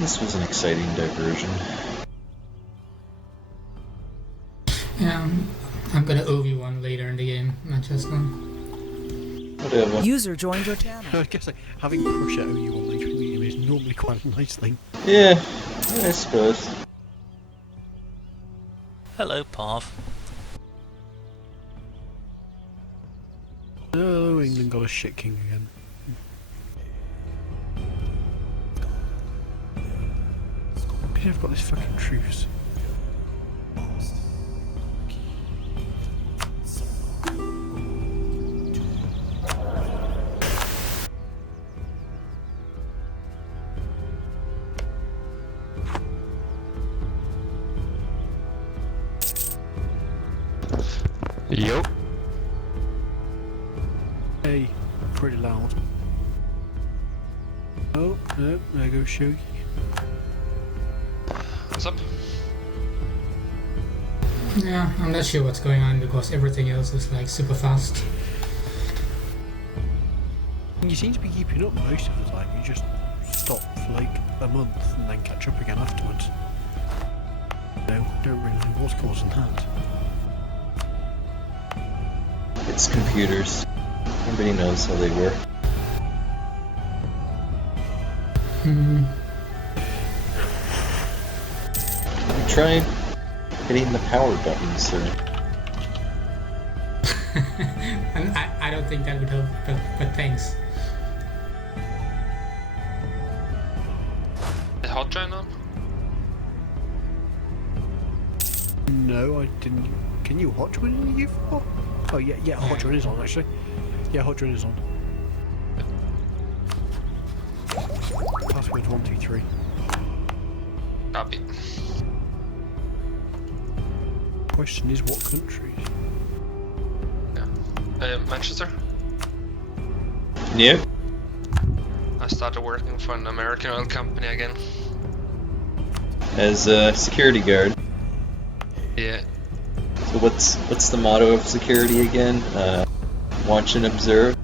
This was an exciting diversion. Yeah, I'm gonna owe you one later in the game, not just now. Whatever. User joined your channel. I guess like, having Prussia owe you one later in the game is normally quite a nice thing. Yeah, I suppose. Hello, Paav. Oh, England got a shit king again. I've got this fucking truce. Yo. Hey, pretty loud. Oh, no, there goes Shogi. What's up? Yeah, I'm not sure what's going on because everything else is like super fast. You seem to be keeping up most of the time. You just stop for like a month and then catch up again afterwards. No, don't really know what's causing that. It's computers. Everybody knows how they work. Try hitting the power button, sir. And I don't think that would help, but thanks. Is hot join on? No, I didn't. Can you hot join in the EU4? Oh yeah, hot join is on actually. Yeah, hot join is on. Password 123. Copy. Question is, what countries? Yeah. Manchester? Yep. I started working for an American oil company again. As a security guard. Yeah. So what's the motto of security again? Watch and observe.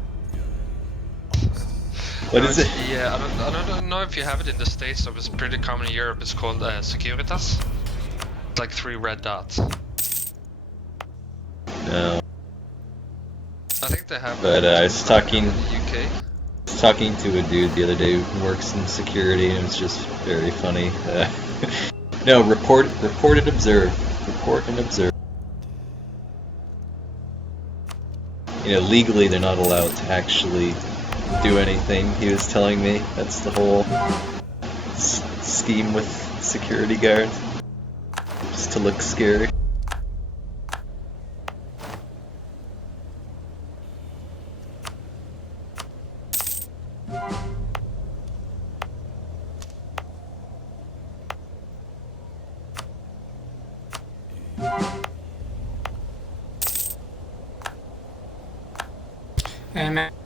What is it? Yeah, I don't know if you have it in the States, but it's pretty common in Europe. It's called Securitas. It's like 3 red dots. No. I think they have But I was talking in the UK. to a dude the other day who works in security, and it was just very funny. No, report and observe. Report and observe. You know, legally they're not allowed to actually do anything. He was telling me that's the whole scheme with security guards, just to look scary.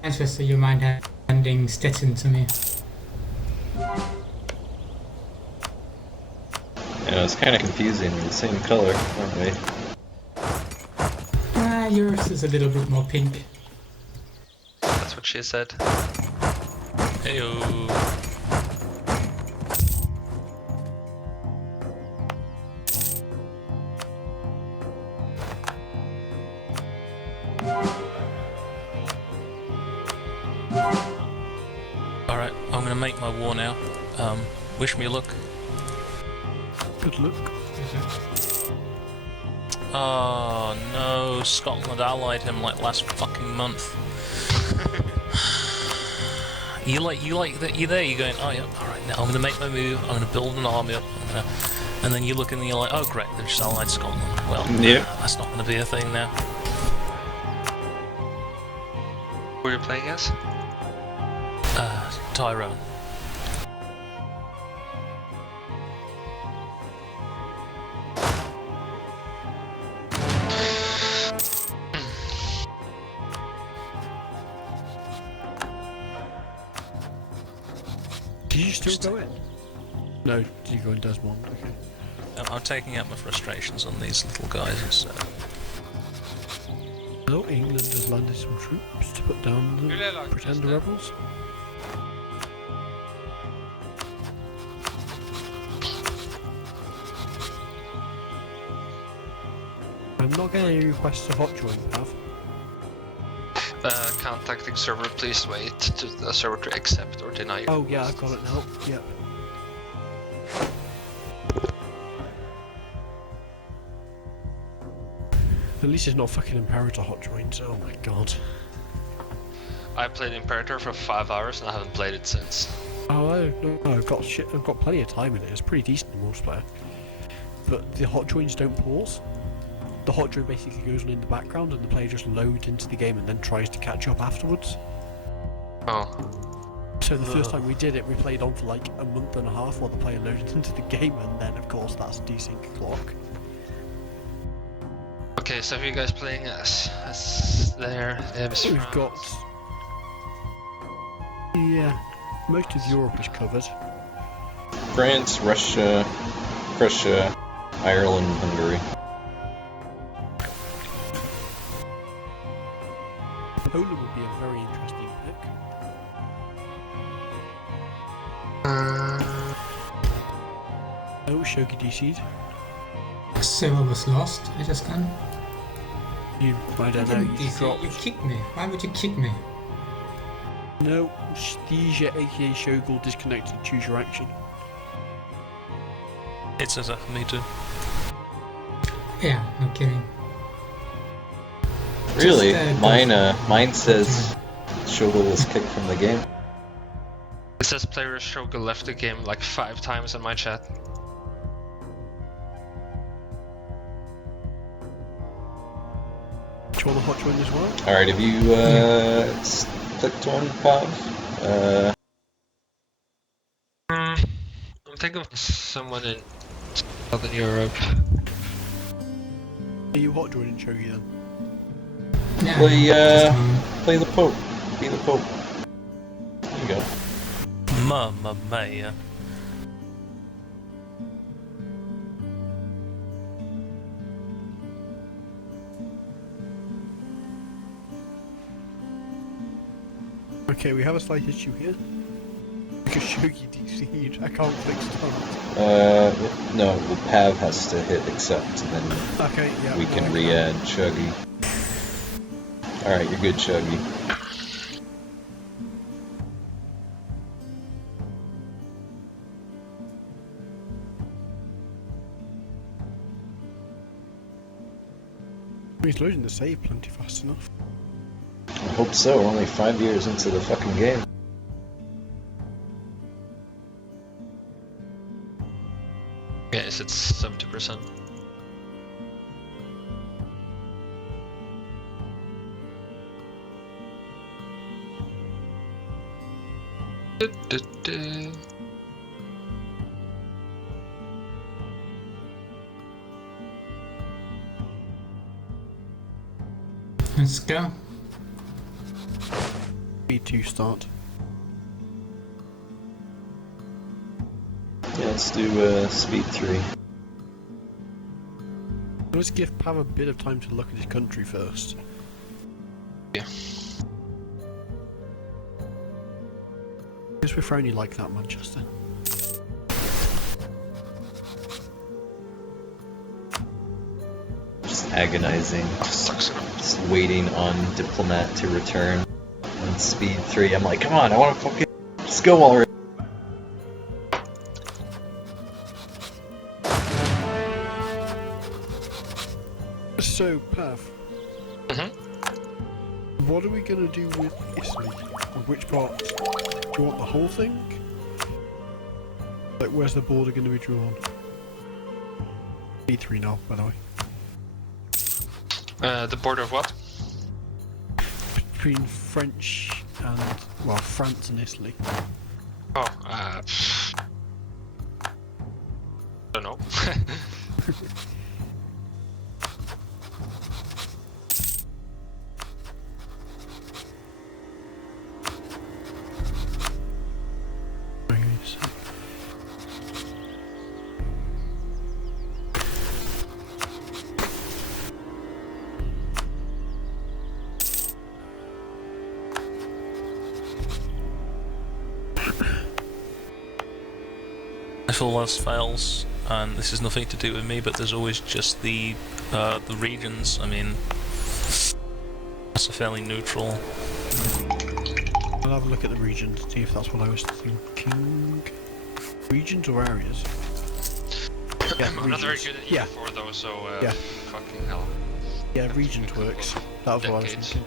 Manchester, you mind handing Stetson to me? Yeah, it's kind of confusing. We're the same color, aren't we? Yours is a little bit more pink. That's what she said. Heyo. Alright, I'm gonna make my war now. Wish me luck. Good luck. Oh no, Scotland allied him like last fucking month. you there, you're going, oh yeah, alright, now I'm gonna make my move, I'm gonna build an army up, and then you look and you're like, oh great, they've just allied Scotland. Well, yeah. That's not gonna be a thing now. Who are you playing as? Tyrone. Did you still go in? No, did you go in Desmond? Okay. I'm taking out my frustrations on these little guys instead. Well, England has landed some troops to put down the pretend rebels. I'm not getting any requests to hot join, Paav. Contacting server, please wait to the server to accept or deny your Oh yeah, I've got it now. Yep. At least it's not fucking Imperator hot joins. Oh my god. I played Imperator for 5 hours and I haven't played it since. Oh no, I've got shit. I've got plenty of time in it. It's pretty decent in multiplayer. But the hot joins don't pause. The hot join basically goes on in the background, and the player just loads into the game and then tries to catch up afterwards. Oh. So the first time we did it, we played on for like a month and a half while the player loaded into the game, and then of course that's desync clock. Okay, so who are you guys playing as? We've got. Yeah, most of Europe is covered. France, Russia, Prussia, Ireland, Hungary. Poland would be a very interesting pick. Oh, Shogi DC'd. Server was lost, I just can't. I don't know, you dropped. You kicked me. Why would you kick me? No, Stygia aka Shogul disconnected, choose your action. It says that for me too. Yeah, no kidding. Really? Just, Mine says Shogul was kicked from the game. It says player Shogul left the game like 5 times in my chat. Do you want the hot join as well? Alright, have you clicked one, Paav? I'm thinking of someone in Southern Europe. Are you hot joining Shogi then? Yeah, Play the Pope. Be the Pope. There you go. Mamma mia. Okay, we have a slight issue here. Because Shogi DC'd, I can't click start. No, the Paav has to hit accept, and then Okay, yeah. we can re-add Shoggy. Alright, you're good, Shoggy. He's loading the save plenty fast enough. I hope so, we're only 5 years into the fucking game. Yes, it's 70%. let's go. B2 start. Yeah, let's do speed 3. Let's give Paav a bit of time to look at his country first. Yeah. Guess we're frowny like that, Manchester. Just agonizing. Sucks. Just waiting on Diplomat to return. On speed 3, I'm like, come on, I wanna fucking just go already. So, Paav, what are we going to do with Italy? Or which part? Do you want the whole thing? Like, where's the border going to be drawn? B3 now, by the way. The border of what? Between French and, well, France and Italy. Oh, don't know. If all else fails, and this is nothing to do with me, but there's always just the The regions, I mean, that's a fairly neutral. I'll have a look at the regions, see if that's what I was thinking. Regions or areas? Yeah, I'm not very regions. good at Yeah. EU4 though, so Yeah. fucking hell. Yeah, regions works. That was what I was Decades. thinking.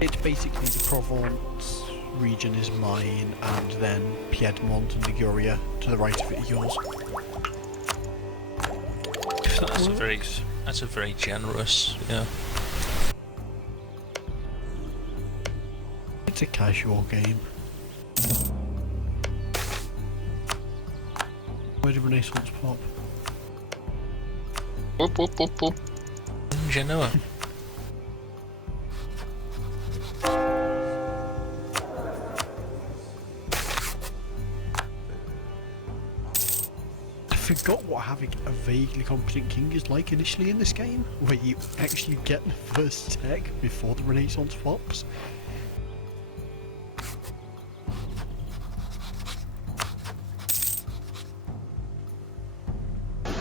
It's basically the Provence region is mine, and then Piedmont and Liguria to the right of it are yours. That's a very generous, yeah. It's a casual game. Where did Renaissance pop? Whoop whoop whoop whoop. Genoa. I forgot what having a vaguely competent king is like initially in this game, where you actually get the first tech before the Renaissance flops.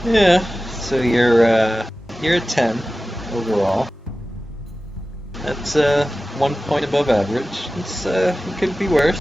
Yeah, so you're a 10 overall. That's 1 point above average. It's it could be worse.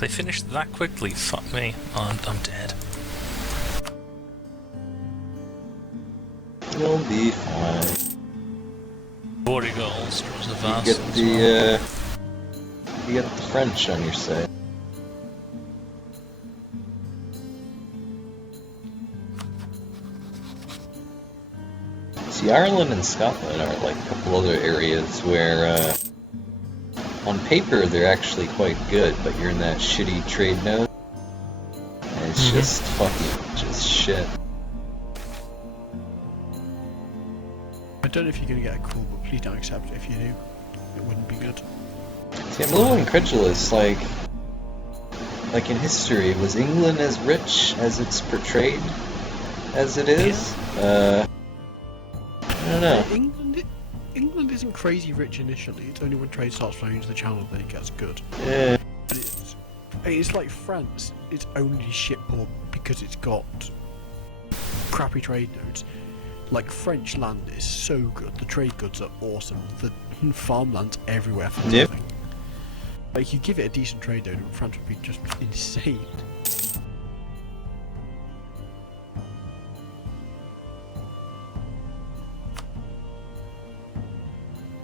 They finished that quickly. Fuck me. Oh, I'm dead. You'll be fine. 40 goals. There was a You vast get as the well. you get the French on your side. See, Ireland and Scotland are like a couple other areas where, on paper, they're actually quite good, but you're in that shitty trade node, and it's just fucking just shit. I don't know if you're going to get a call, but please don't accept it if you do. It wouldn't be good. See, I'm a little incredulous. Like in history, was England as rich as it's portrayed as it is? I don't know. England isn't crazy rich initially. It's only when trade starts flowing into the channel that it gets good. Yeah. But it's like France. It's only shit poor because it's got crappy trade nodes. Like French land is so good. The trade goods are awesome. The farmland's everywhere for Yep. nothing. Like you give it a decent trade node, and France would be just insane.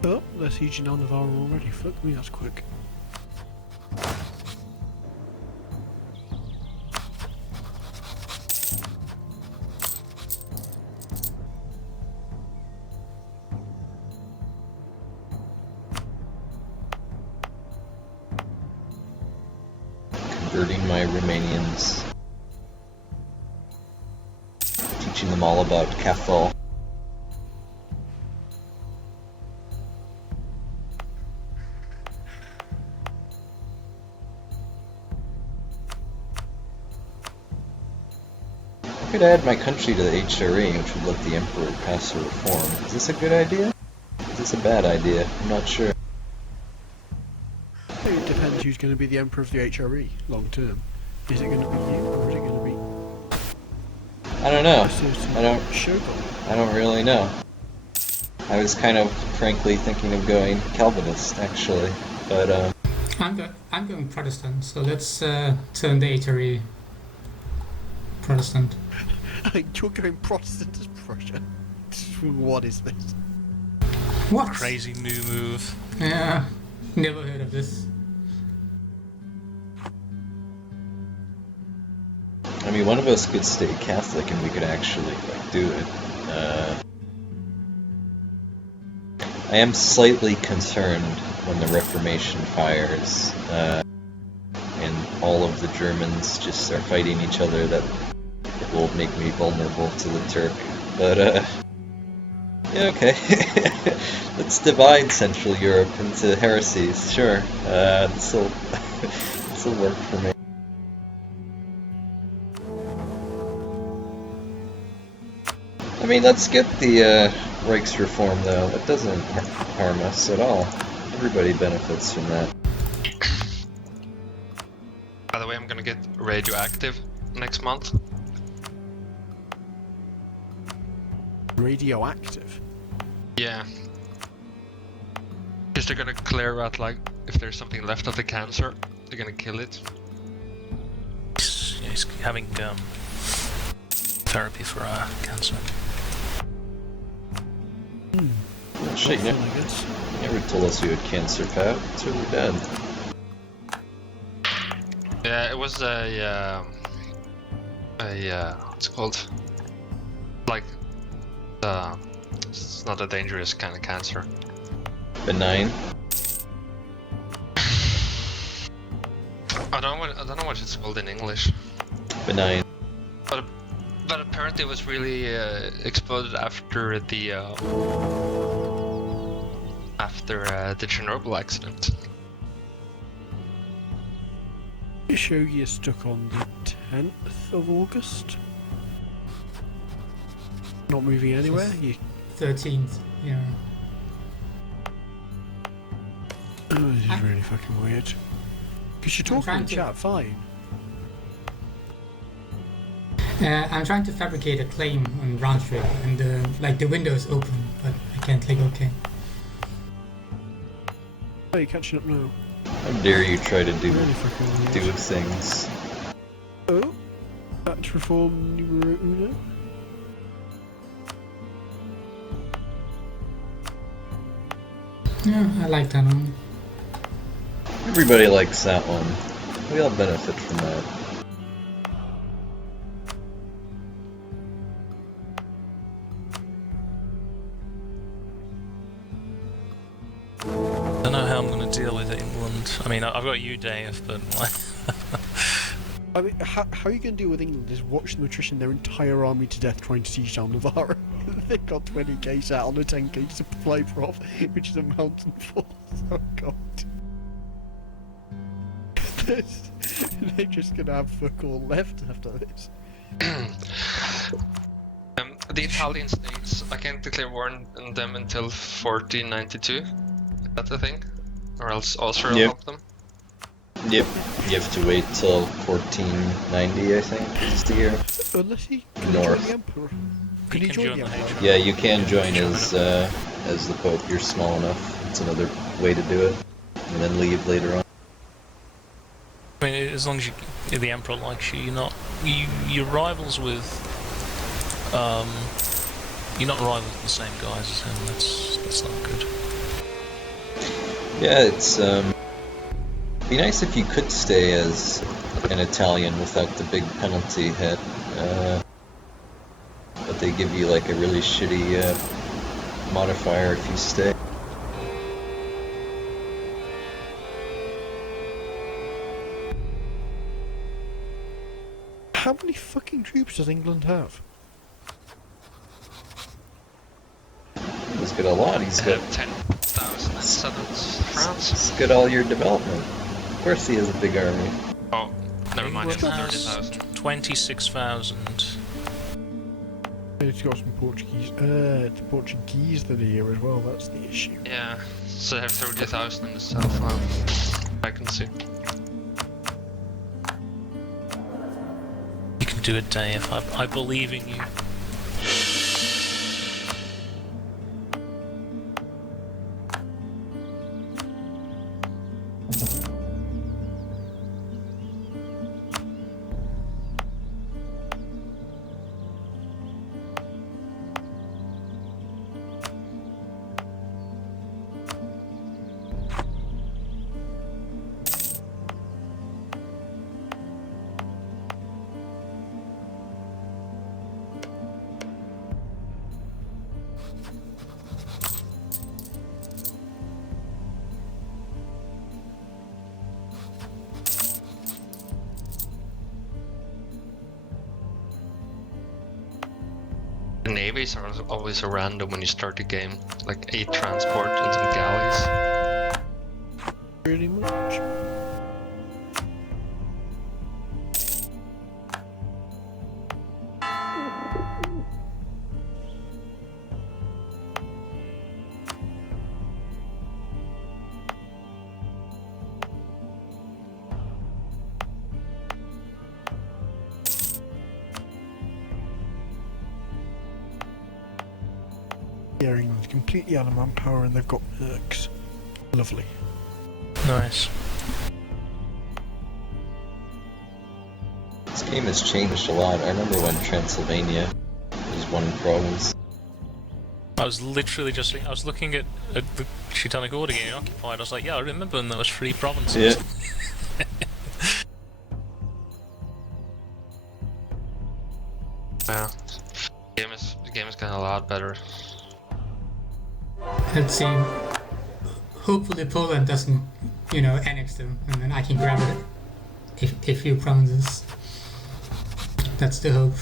Oh, they're sieging on Navarre already. Fuck me, that's quick. Converting my Romanians. Teaching them all about Cathol. I could add my country to the HRE, which would let the Emperor pass a reform. Is this a good idea? Is this a bad idea? I'm not sure. It depends who's going to be the Emperor of the HRE long term. Is it going to be you, or is it going to be I don't know. a certain I don't Shogul? I don't really know. I was kind of, frankly, thinking of going Calvinist, actually. But, I'm going Protestant, so let's turn the HRE Protestant. You're going Protestant as Prussia. What is this? What? Crazy new move. Yeah, never heard of this. mean, one of us could stay Catholic and we could actually like do it. I am slightly concerned when the Reformation fires and all of the Germans just start fighting each other, that it will make me vulnerable to the Turk. But yeah, okay. Let's divide Central Europe into heresies. Sure, this'll work for me. I mean, let's get the Reichsreform, though. It doesn't harm us at all. Everybody benefits from that. By the way, I'm gonna get radioactive next month. Radioactive? Yeah. Because they're gonna clear out, like, if there's something left of the cancer, they're gonna kill it. He's having therapy for cancer. Oh, shit, you never told us you had cancer, Pat. It's really bad. Yeah, it was what's it called? Like, it's not a dangerous kind of cancer. Benign. I don't know what it's called in English. Benign. But apparently it was really exploded after the Chernobyl accident. Shogi is stuck on the 10th of August. Not moving anywhere. 13th, yeah. Oh, this is really fucking weird. Because you're talking in chat, fine. I'm trying to fabricate a claim on round trip, and the window is open, but I can't click OK. Oh, you're catching up now. How dare you try to do Really fucking weird. things? Oh, tax reform numero uno. Yeah, I like that one. Everybody likes that one. We all benefit from that. I don't know how I'm going to deal with England. I mean, I've got you, Dave, but I mean, how are you going to deal with England is watch them attrition their entire army to death trying to siege down Navarra. They've got 20k set on a 10k supply prop, which is a mountain force. Oh god. They're just going to have fuck all left after this. The Italian states, I can't declare war on them until 1492. Is that the thing? Or else Austria will Yep. help them? Yep. You have to wait till 1490, I think, is the year. Unless he can North. join the Emperor. Can he can join join the the Emperor? Yeah, you can join as the Pope. You're small enough. It's another way to do it. And then leave later on. I mean, as long as the Emperor likes you, you're rivals with. You're not rivals with the same guys as him. That's not good. Yeah, it's be nice if you could stay as an Italian without the big penalty hit. But they give you like a really shitty modifier if you stay. How many fucking troops does England have? He's got a lot. He's got 10,000 in southern France. he's got all your development. Of course, he has a big army. Oh, never mind, it's England has 30,000. 26,000. It's got some Portuguese. The Portuguese that are here as well. That's the issue. Yeah, so they have 30,000 in the south now. I can see. You can do it, Dave. I believe in you. The navies are always a random when you start the game, like 8 transport and some galleys. Pretty much. Yeah, England's completely out of manpower and they've got mercs. Lovely. Nice. This game has changed a lot. I remember when Transylvania was one province. I was literally just I was looking at the Teutonic Order getting occupied. I was like, yeah, I remember when there was 3 provinces. Yeah. Yeah. The game is getting a lot better. Let's see. Hopefully Poland doesn't, annex them, and then I can grab it. A few provinces. That's the hope.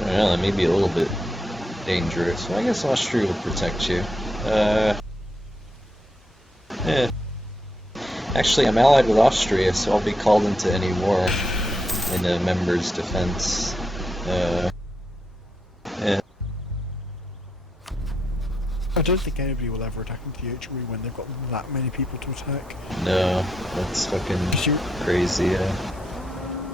Well, that may be a little bit dangerous. Well, I guess Austria will protect you. Actually, I'm allied with Austria, so I'll be called into any war in a member's defense. I don't think anybody will ever attack into the Hungary when they've got that many people to attack. No, that's fucking crazy,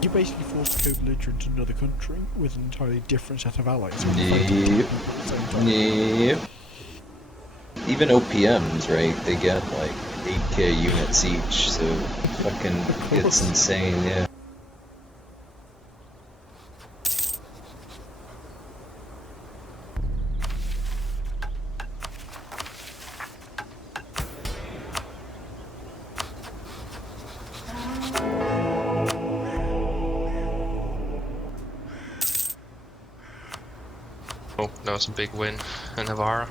You basically force a co-belligerent to another country with an entirely different set of allies. So Yep. Yep. Even OPMs, right? They get like 8k units each, so fucking it's insane, yeah. Oh, that was a big win in Navarra.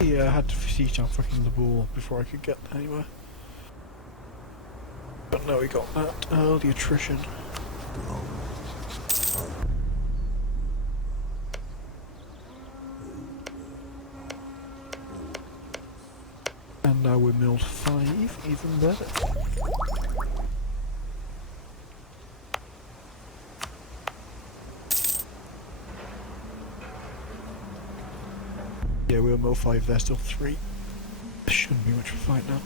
Yeah, I had to siege on fucking the ball before I could get anywhere. But no, we got that. Oh, the attrition. And now we're milled 5, even better. Yeah, we're mill 5, they're still 3. There shouldn't be much of a fight now.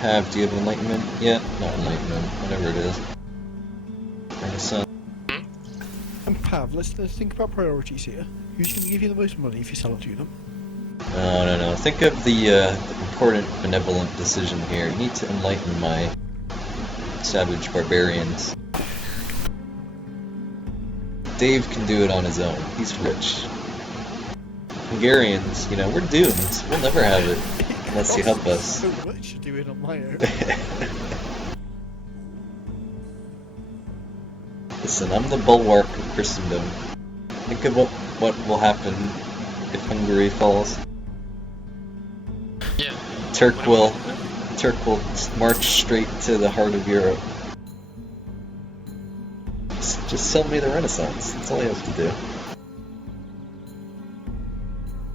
Paav, do you have enlightenment yet? Not enlightenment, whatever it is. Renaissance. And Paav, let's think about priorities here. Who's going to give you the most money if you sell it to them? No. Think of the important benevolent decision here. You need to enlighten my savage barbarians. Dave can do it on his own. He's rich. Hungarians, we're doomed. We'll never have it unless you help us. So much to do it on my own. Listen, I'm the bulwark of Christendom. Think of what will happen if Hungary falls. Yeah. Turk will march straight to the heart of Europe. Just sell me the Renaissance. That's all you have to do.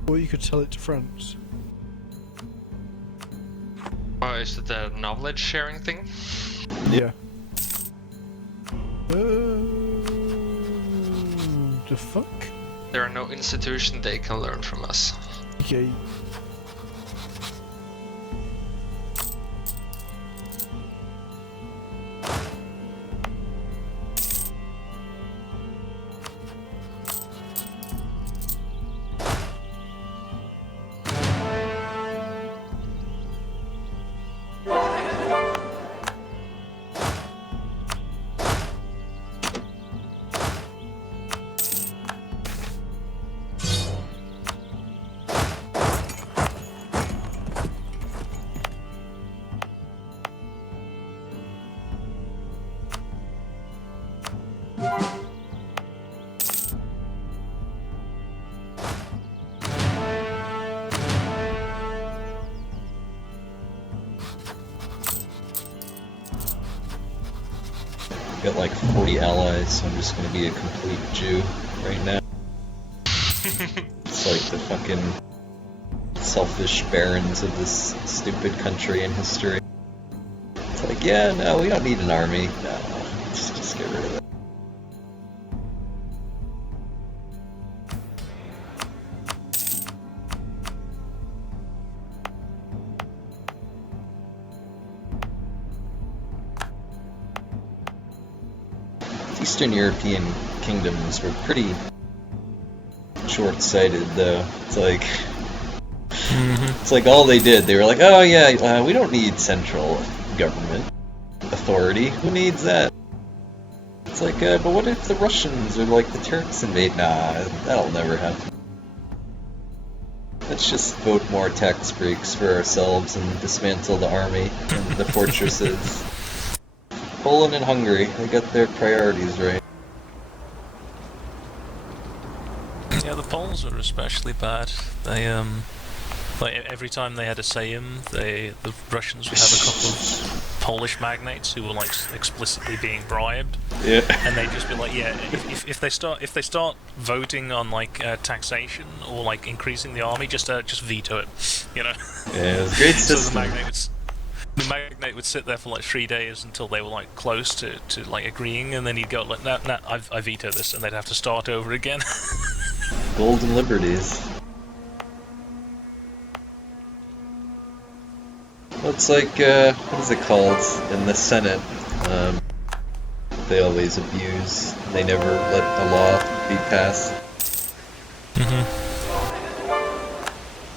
Or you could sell it to France. Oh, is it a knowledge sharing thing? Yeah. The fuck? There are no institutions they can learn from us. Okay. got like 40 allies, so I'm just gonna be a complete Jew right now. It's like the fucking selfish barons of this stupid country in history. It's like, yeah, no, we don't need an army. No, just get rid of it. Eastern European kingdoms were pretty short-sighted, though. It's like, it's like all they did. They were like, oh yeah, we don't need central government authority. Who needs that? It's like, but what if the Russians or like the Turks invade? Nah, that'll never happen. Let's just vote more tax breaks for ourselves and dismantle the army and the fortresses. Poland and Hungary, they got their priorities right. Yeah, the Poles were especially bad. They like every time they had a Sejm, the Russians would have a couple of Polish magnates who were like explicitly being bribed. Yeah. And they'd just be like, yeah, if they start voting on like taxation or like increasing the army, just veto it, you know. Yeah, it was a great So system. the magnate would sit there for like 3 days until they were like close to like agreeing, and then he'd go like, no, I veto this, and they'd have to start over again. Golden liberties. Well, it's like, what is it called in the Senate? They always abuse. They never let a law be passed.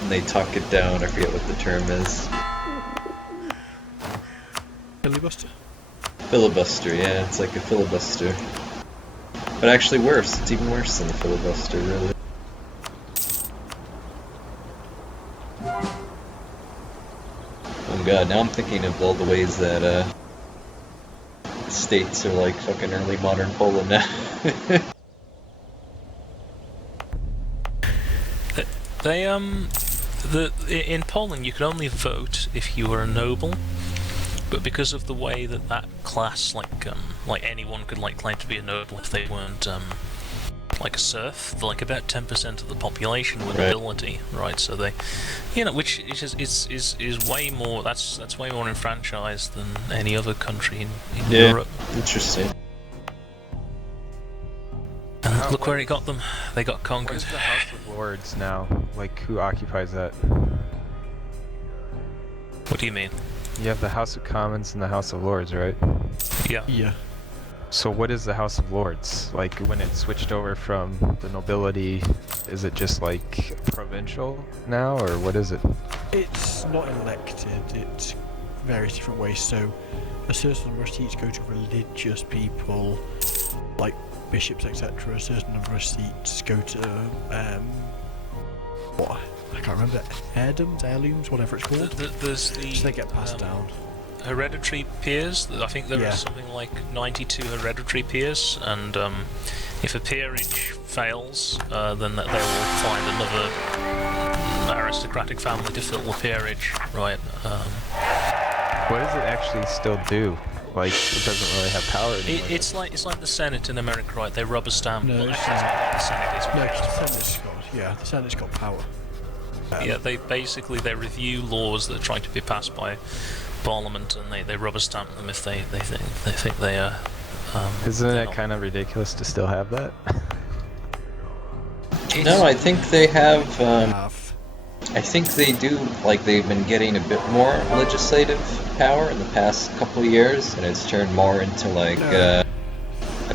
And they talk it down. I forget what the term is. Filibuster? Filibuster, yeah, it's like a filibuster. But actually worse, it's even worse than a filibuster, really. Oh god, now I'm thinking of all the ways that, states are like fucking early modern Poland now. In Poland you could only vote if you were a noble. But because of the way that class, like anyone could like claim to be a noble if they weren't like a serf, like about 10% of the population were nobility, right? So they, you know, which is way more. That's way more enfranchised than any other country in Europe. Interesting. And look where it got them. They got conquered. Where's the House of Lords now? Like, who occupies that? What do you mean? You have the House of Commons and the House of Lords, right? Yeah. Yeah. So what is the House of Lords? Like, when it switched over from the nobility, is it just like provincial now, or what is it? It's not elected, it's various different ways. So a certain number of seats go to religious people, like bishops, etc. A certain number of seats go to, what? I can't remember, heirlooms, whatever it's called. There's the So they get passed down. Hereditary peers. I think there are something like 92 hereditary peers, and if a peerage fails, then they will find another aristocratic family to fill the peerage, right? What does it actually still do? Like, it doesn't really have power anymore. It's like the Senate in America, right? They rubber stamp. No, Well, it's actually, it's not like the Senate. It's No, House of the Senate's got power. Yeah, they review laws that are trying to be passed by Parliament, and they rubber stamp them if they think they are. Isn't it kind of ridiculous to still have that? No, I think they have, I think they do, like, they've been getting a bit more legislative power in the past couple of years, and it's turned more into, like, a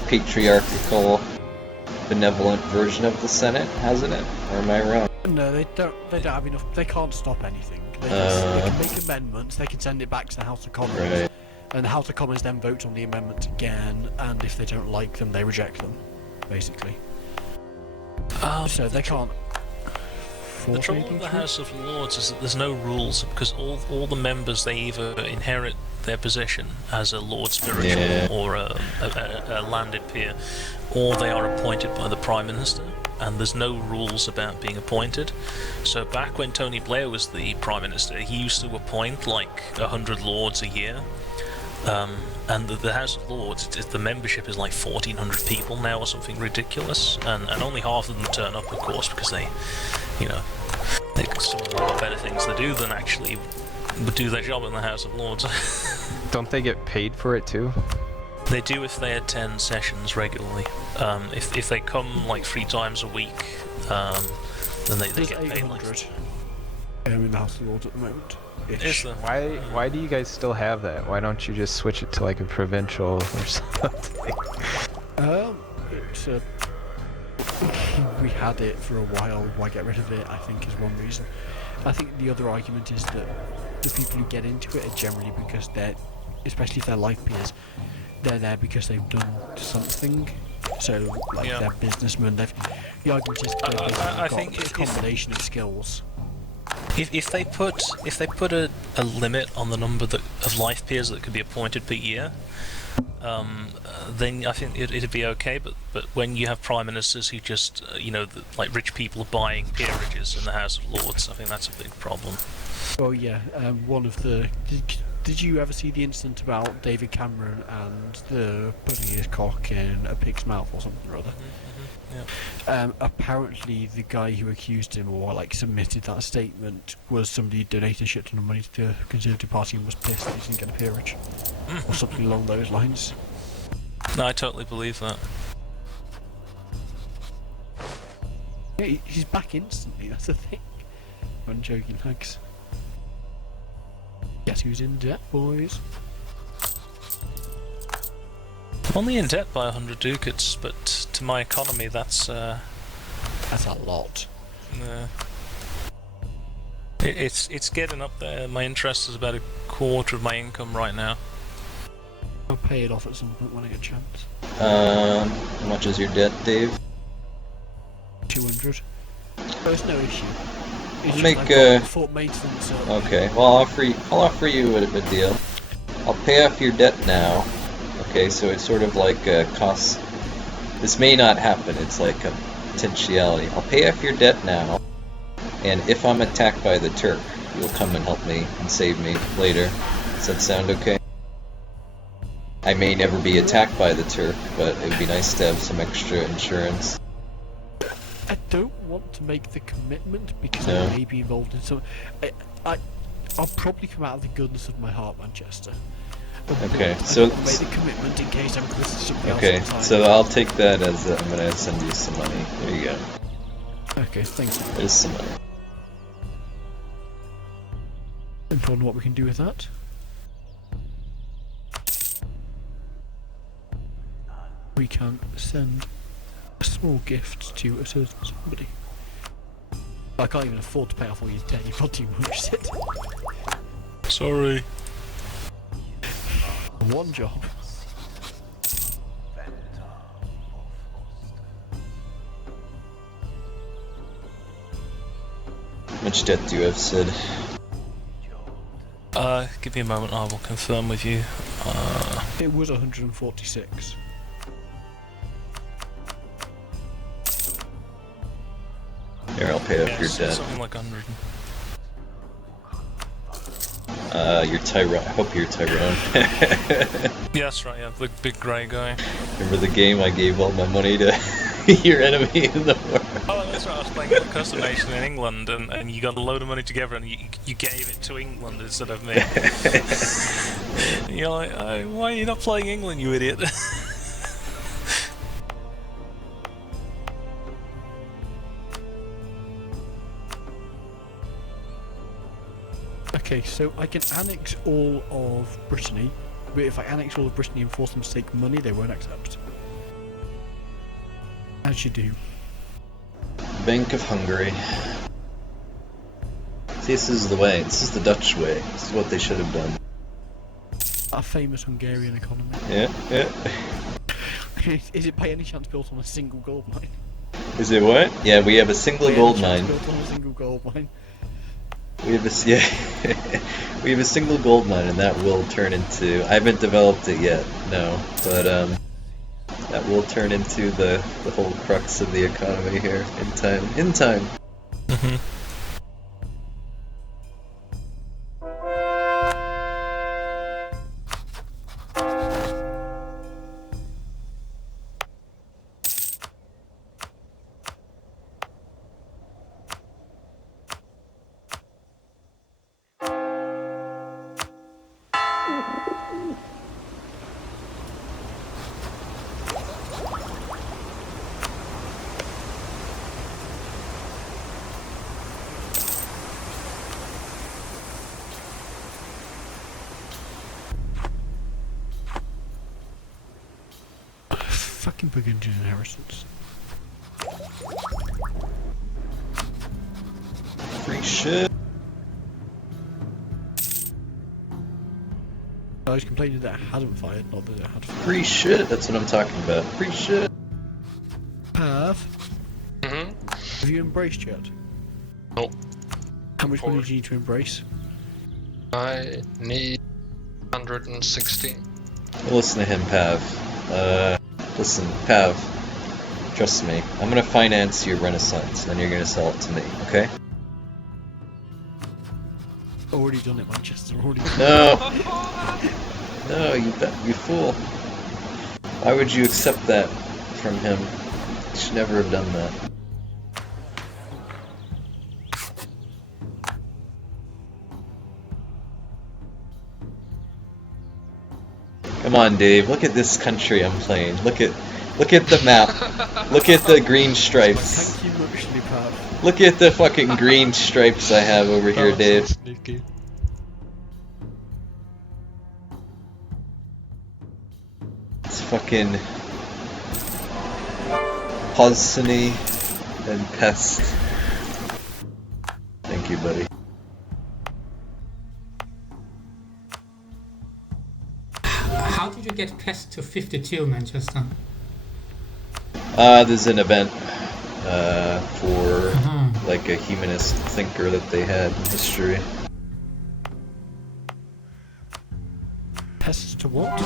patriarchal, benevolent version of the Senate, hasn't it? Or am I wrong? No, they don't have enough. They can't stop anything. They can make amendments. They can send it back to the House of Commons, Right. and the House of Commons then votes on the amendments again. And if they don't like them, they reject them, basically. So they can't. The trouble with the House of Lords is that there's no rules, because all the members, they either inherit their position as a Lord Spiritual or a landed peer, or they are appointed by the Prime Minister, and there's no rules about being appointed. So back when Tony Blair was the Prime Minister, he used to appoint like 100 Lords a year, And the House of Lords, the membership is like 1,400 people now or something ridiculous, and only half of them turn up, of course, because they some of lot better things to do than actually do their job in the House of Lords. Don't they get paid for it too? They do if they attend sessions regularly. If they come like 3 times a week, then they There's get paid. Like, 800 in the House of Lords at the moment. is there? Why do you guys still have that? Why don't you just switch it to like a provincial or something? It's we had it for a while. Why get rid of it? I think is one reason. I think the other argument is that the people who get into it are generally because they're, especially if they're life peers, they're there because they've done something. So like Yeah. they're businessmen. The argument is they've I got think a combination of skills. If they put a limit on the number of life peers that could be appointed per year, then I think it'd be okay. But when you have prime ministers who just like rich people buying peerages in the House of Lords, I think that's a big problem. Well, yeah. One of the did you ever see the incident about David Cameron and the putting his cock in a pig's mouth or something or other? Yeah. Apparently, the guy who accused him or like submitted that statement was somebody who donated a shit ton of money to the Conservative Party and was pissed that he didn't get a peerage or something along those lines. No, I totally believe that. Yeah, he's back instantly. That's the thing. I'm joking, thanks. Guess who's in debt, boys? I'm only in debt by 100 ducats, but to my economy, that's a lot. It's getting up there. My interest is about a quarter of my income right now. I'll pay it off at some point when I get a chance. How much is your debt, Dave? 200. There's no issue. It's Make, just I've got Fort maintenance up. Okay, well I'll offer you a deal. I'll pay off your debt now. Okay, so it's sort of like costs. This may not happen. It's like a potentiality. I'll pay off your debt now, and if I'm attacked by the Turk, you'll come and help me and save me later. Does that sound okay? I may never be attacked by the Turk, but it would be nice to have some extra insurance. I don't want to make the commitment because No. I may be involved in some. I'll probably come out of the goodness of my heart, Manchester. Okay, But so- I don't want to make the commitment in case I'm close to something Okay, else. at the time. so I'll take that as I'm gonna send you some money. There you go. Okay, thank you. There's some money. Depending on what we can do with that. We can send a small gift to a certain somebody. I can't even afford to pay off all your debt. You've got too much shit. Sorry. One job. How much debt do you have, Sid? Give me a moment. I will confirm with you. It was 146. Here, I'll pay off your debt. Something like 100. You're Tyrone. I hope you're Tyrone. Yeah, that's right. Yeah, the big grey guy. Remember the game I gave all my money to your enemy in the war? Oh, that's right. I was playing the custom nation in England, and you got a load of money together, and you gave it to England instead of me. You're like, oh, why are you not playing England, you idiot? Okay, so I can annex all of Brittany, but if I annex all of Brittany and force them to take money, they won't accept. As you do. Bank of Hungary. See, this is the way. This is the Dutch way. This is what they should have done. A famous Hungarian economy. Yeah, yeah. Is it by any chance built on a single gold mine? Is it what? Yeah, we have a single By gold any chance mine. Built on a single gold mine. We have a we have a single gold mine, and that will turn into. I haven't developed it yet, no, but that will turn into the whole crux of the economy here in time. In time. Mm-hmm. taking Burgundian inheritance. Free shit. I was complaining that it hadn't fired, not that it had fired. Free shit, that's what I'm talking about. Free shit. Paav, Mm-hmm. have you embraced yet? Nope. How much money Forward. do you need to embrace? I need 116. Listen to him, Paav. Listen, Paav. Trust me. I'm gonna finance your Renaissance, and you're gonna sell it to me, okay? Already done it, Manchester. Already done it. No! No, you fool. Why would you accept that from him? You should never have done that. Come on, Dave. Look at this country I'm playing. Look at the map. Look at the green stripes. Thank you muchly, Paav. Look at the fucking green stripes I have over here, That was Dave. so sneaky. It's fucking Posny and Pest. Thank you, buddy. How did you get Pest to 52, Manchester? There's an event for like a humanist thinker that they had in history. Pests to what?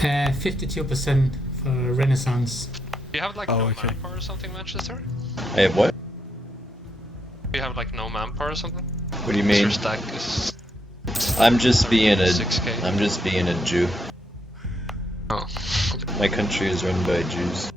52% for Renaissance. Do you have like Oh, no okay. manpower or something, Manchester? I have what? Do you have like no manpower or something? What do you Your mean? stack is I'm just being a 6k. I'm just being a Jew. Oh. My country is run by Jews.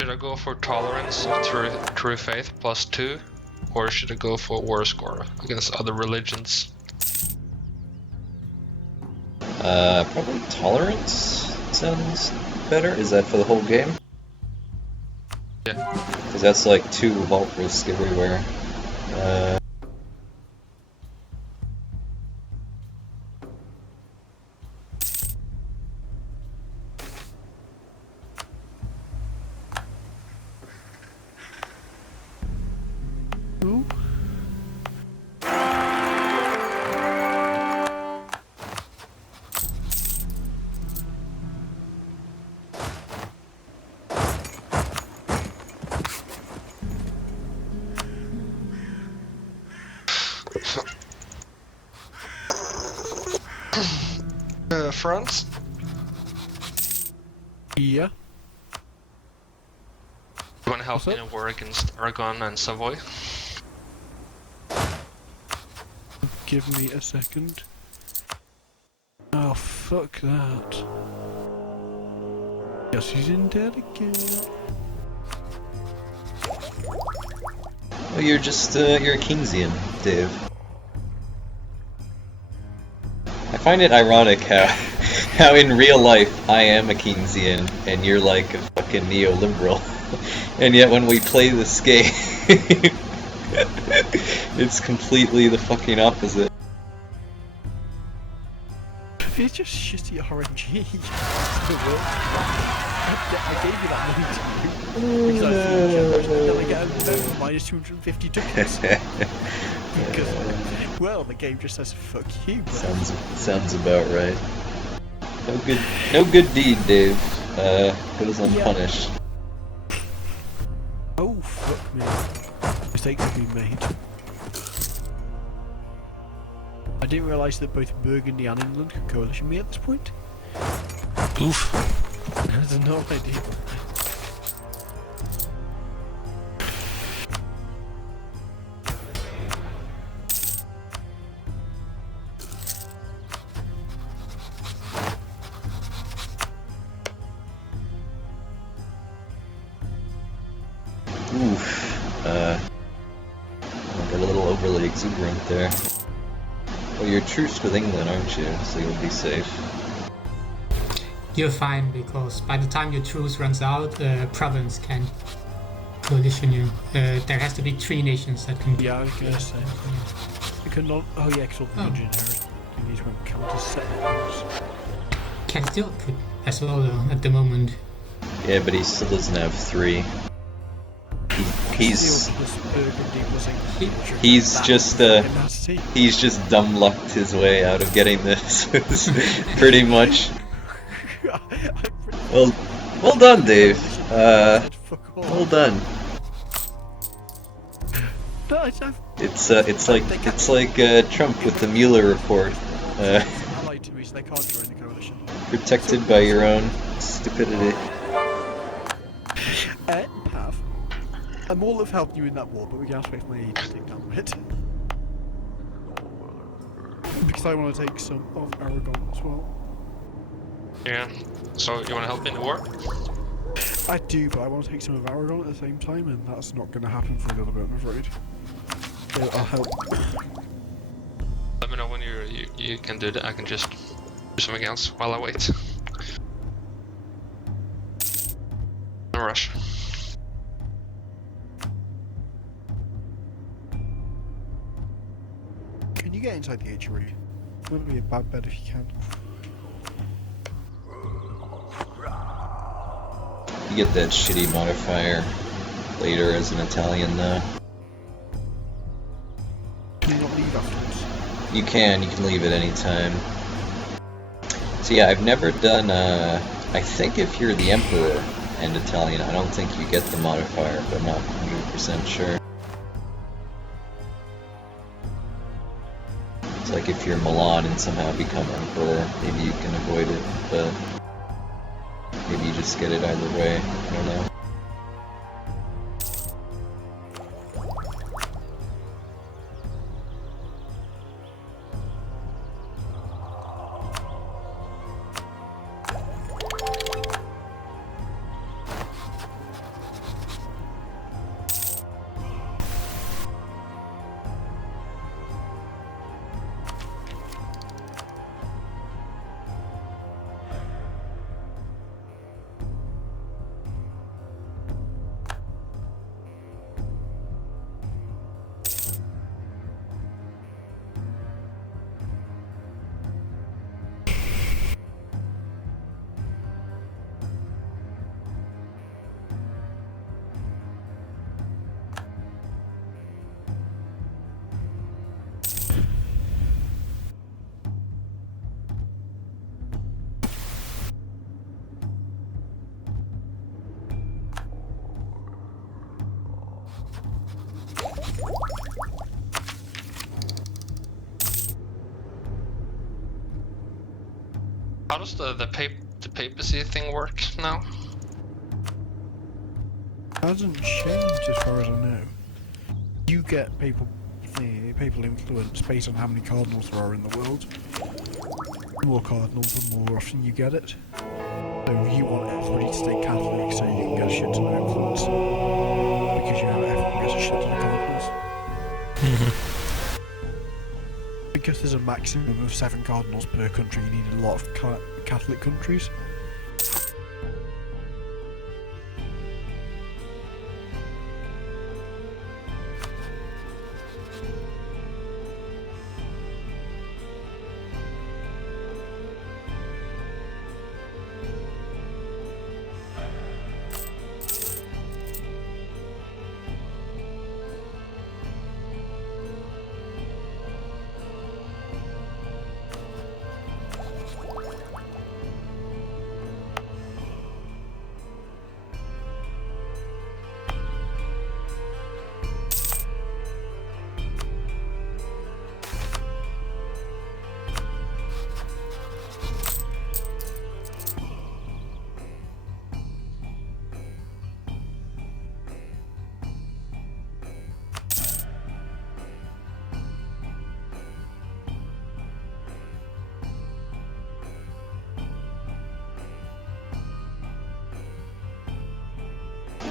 Should I go for tolerance of true faith +2, or should I go for war score against other religions? Probably tolerance sounds better. Is that for the whole game? Yeah. Because that's like 2 vault risk everywhere. Ooh. France? Yeah. You want to help What's me up? in a war against Aragon and Savoy? Give me a second. Oh, fuck that. Yes, he's in debt again. Well, you're just you're a Keynesian, Dave. I find it ironic how in real life I am a Keynesian and you're like a fucking neoliberal, and yet when we play this game, it's completely the fucking opposite. It's just shitty RNG. It works. I gave you that money to you because I featured, and then I get a minus 250 tokens. Because, well, the game just says fuck you. But Sounds about right. No good deed, Dave. Goes unpunished. oh fuck me, mistakes have been made. I didn't realise that both Burgundy and England could coalition me at this point. Oof. I had no idea. Oof. Got a little overly exuberant there. Well, you're truce with England, aren't you? So you'll be safe. You're fine because by the time your truce runs out, the province can coalition you. There has to be 3 nations that can. Yeah, I was gonna say. You can not. Oh yeah, because all the generic. These won't count as settlements. Can still put as well though at the moment. Yeah, but he still doesn't have 3. He's just dumb lucked his way out of getting this. Pretty much. Well done, Dave. Well done. It's like Trump with the Mueller report. Protected by your own stupidity. Paav, I'm all of helping you in that war, but we can have to wait for my age to take down a bit. Because I want to take some of Aragon as well. Yeah. So you want to help me in the war? I do, but I want to take some of Aragon at the same time, and that's not going to happen for a little bit, I'm afraid. So I'll help. Let me know when you can do that. I can just do something else while I wait. No rush. Can you get inside the HRE? It wouldn't be a bad bet if you can. You get that shitty modifier later as an Italian though. Can you not leave afterwards? You can leave at any time. So yeah, I've never done, I think if you're the Emperor and Italian, I don't think you get the modifier, but I'm not 100% sure. It's like if you're Milan and somehow become Emperor, maybe you can avoid it, but maybe you just get it either way, I don't know. How does the papacy thing work now? Hasn't changed as far as I know. You get papal influence based on how many cardinals there are in the world. The more cardinals, the more often you get it. So you want everybody to stay Catholic so you can get a shit ton of influence. Because you know everyone gets a shit ton of cardinals. Because there's a maximum of 7 cardinals per country, you need a lot of Catholic countries.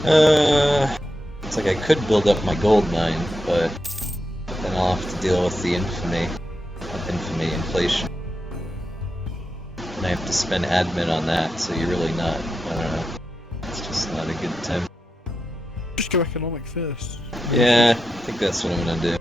It's like I could build up my gold mine, but then I'll have to deal with the infamy inflation. And I have to spend admin on that, so you're really not, I don't know. It's just not a good time. Just go economic first. Yeah, I think that's what I'm gonna do.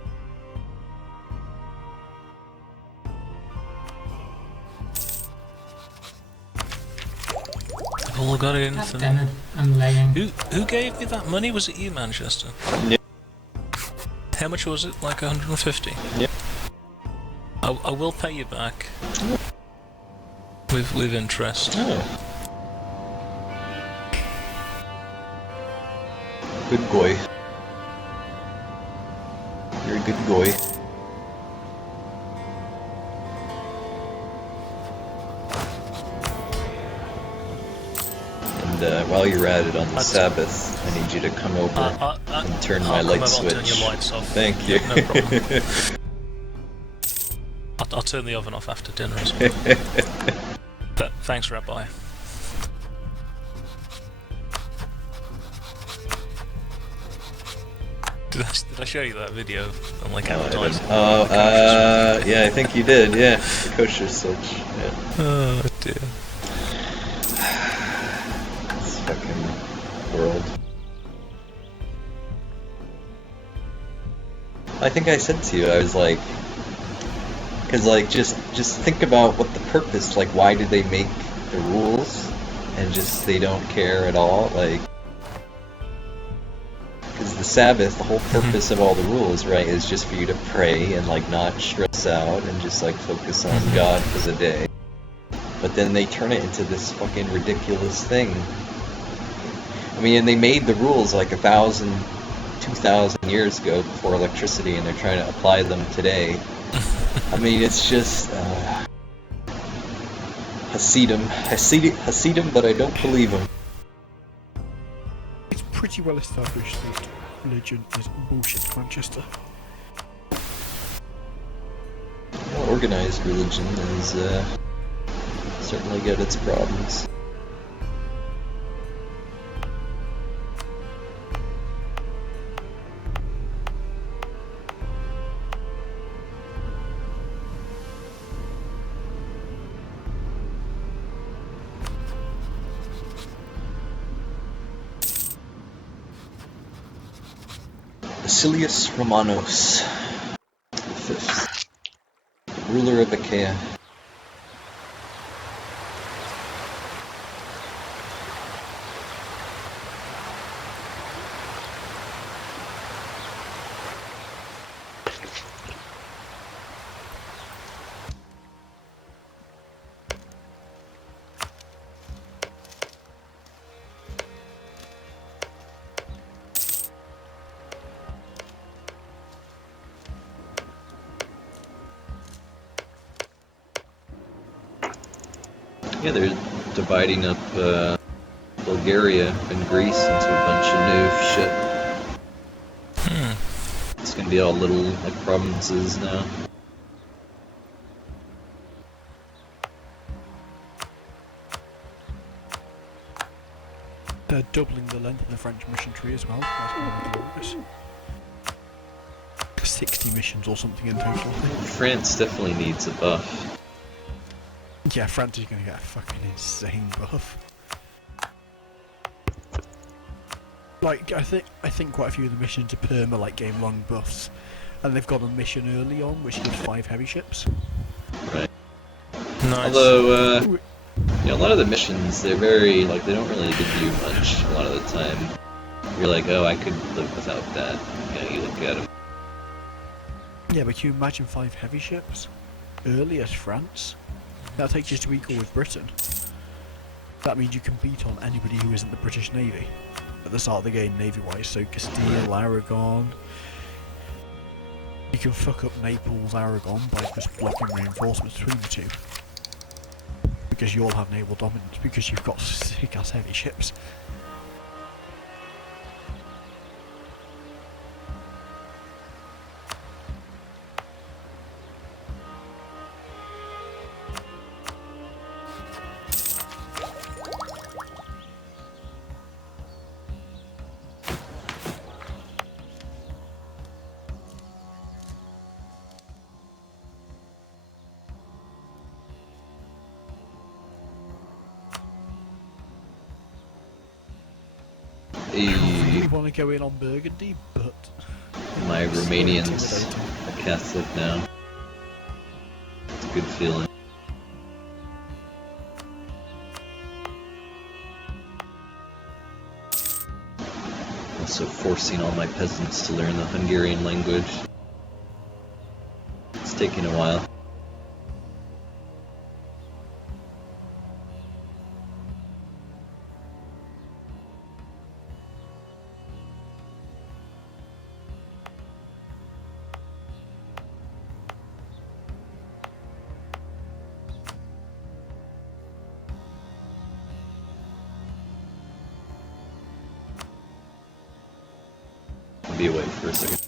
I've all got it. God damn it, I'm lagging. Who gave me that money? Was it you, Manchester? Yeah. How much was it? Like 150? Yeah. I will pay you back. With interest. Oh. Good boy. You're a good boy. And while you're at it on the Sabbath, I need you to come over and turn my light switch. I'll turn your lights off. Thank you. No problem. I'll turn the oven off after dinner as well. Thanks, Rabbi. Did I show you that video? I'm like advertising. Yeah, I think you did. Yeah, the kosher switch. Yeah. Oh dear. This fucking world. I think I said to you, I was like, because like just think about what the purpose. Like, why did they make the rules? And just they don't care at all. Like. Because the Sabbath, the whole purpose of all the rules, right, is just for you to pray and like not stress out and just like focus on God for the day. But then they turn it into this fucking ridiculous thing. I mean, and they made the rules like 1,000, 2,000 years ago before electricity, and they're trying to apply them today. I mean, it's just Hasidim, but I don't believe them. It's pretty well established that religion is bullshit, Manchester. Well, organized religion is certainly got its problems. Basilius Romanos, the fifth, ruler of Achaia. Yeah, they're dividing up Bulgaria and Greece into a bunch of new shit. It's gonna be all little like provinces now. They're doubling the length of the French mission tree as well. That's one of the 60 missions or something in total. France definitely needs a buff. Yeah, France is going to get a fucking insane buff. Like, I think quite a few of the missions are perma, like game-long buffs, and they've got a mission early on which gives 5 heavy ships. Right. Nice. Although, a lot of the missions, they're very, like, they don't really give you much a lot of the time. You're like, oh, I could live without that. You look at them. Yeah, but can you imagine 5 heavy ships? Early as France? That takes you to equal with Britain. That means you can beat on anybody who isn't the British Navy at the start of the game, navy-wise. So Castile, Aragon. You can fuck up Naples, Aragon by just blocking reinforcements between the two. Because you all have naval dominance, because you've got sick-ass heavy ships. I really Eh, want to go in on Burgundy, but my it's so Romanians intimidating. are Catholic now. It's a good feeling. Also forcing all my peasants to learn the Hungarian language. It's taking a while. I'll be away for a second.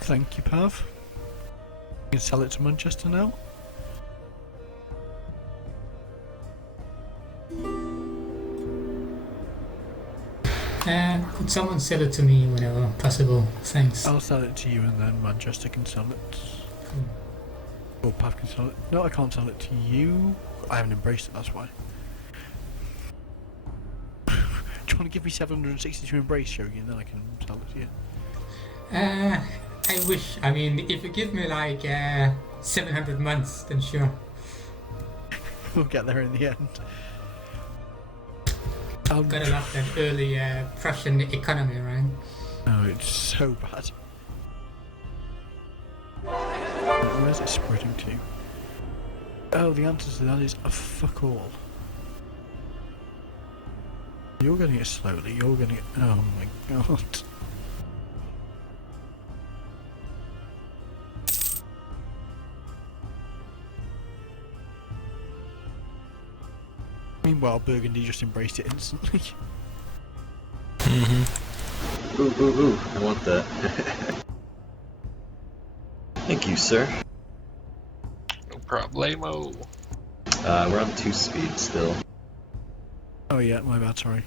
Thank you, Paav. You can sell it to Manchester now. Could someone sell it to me whenever possible? Thanks. I'll sell it to you and then Manchester can sell it. Or Paav can sell it. No, I can't sell it to you. I haven't embraced it, that's why. Do you want to give me 760 to embrace, Shogi, and then I can sell it to you? I wish. I mean, if you give me like 700 months, then sure. We'll get there in the end. Gotta love that early Prussian economy, right? Oh, it's so bad. Where's it spreading to? Oh, the answer to that is a fuck all. You're getting it slowly, you're getting it... Oh my god. Meanwhile, Burgundy just embraced it instantly. Mm-hmm. Ooh, ooh, ooh, I want that. Thank you, sir. No problemo. We're on 2 speed still. Oh yeah, my bad, sorry.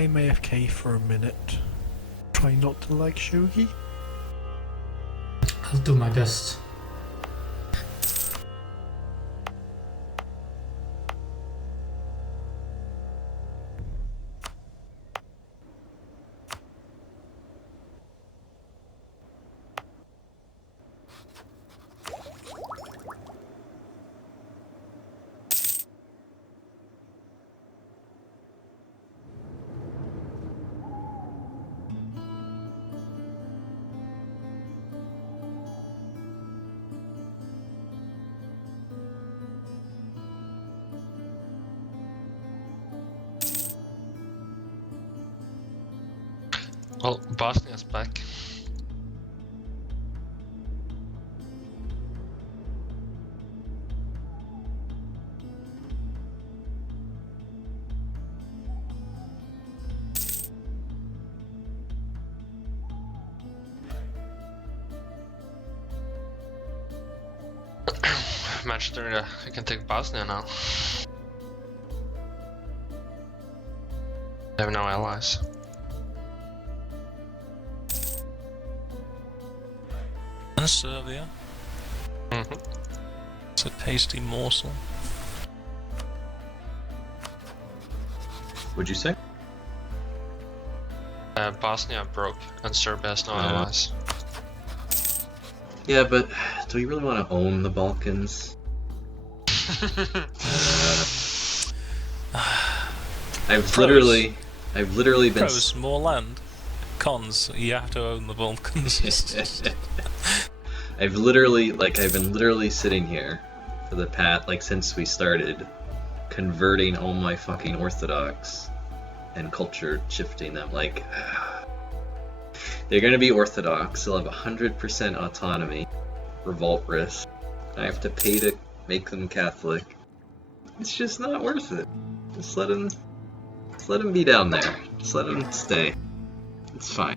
I'm AFK for a minute. Try not to like Shogi. I'll do my best. Well, Bosnia's back. Manchester, I can take Bosnia now. They have no allies. And Serbia. Mm-hmm. It's a tasty morsel. What'd you say? Bosnia broke, and Serbia has no allies. Yeah, but do we really want to own the Balkans? I've literally been. Pros, more land. Cons, you have to own the Balkans. I've been literally sitting here for the past, since we started, converting all my fucking Orthodox and culture shifting them. They're gonna be Orthodox, they'll have 100% autonomy, revolt risk. I have to pay to make them Catholic. It's just not worth it. Just let them be down there. Just let them stay. It's fine.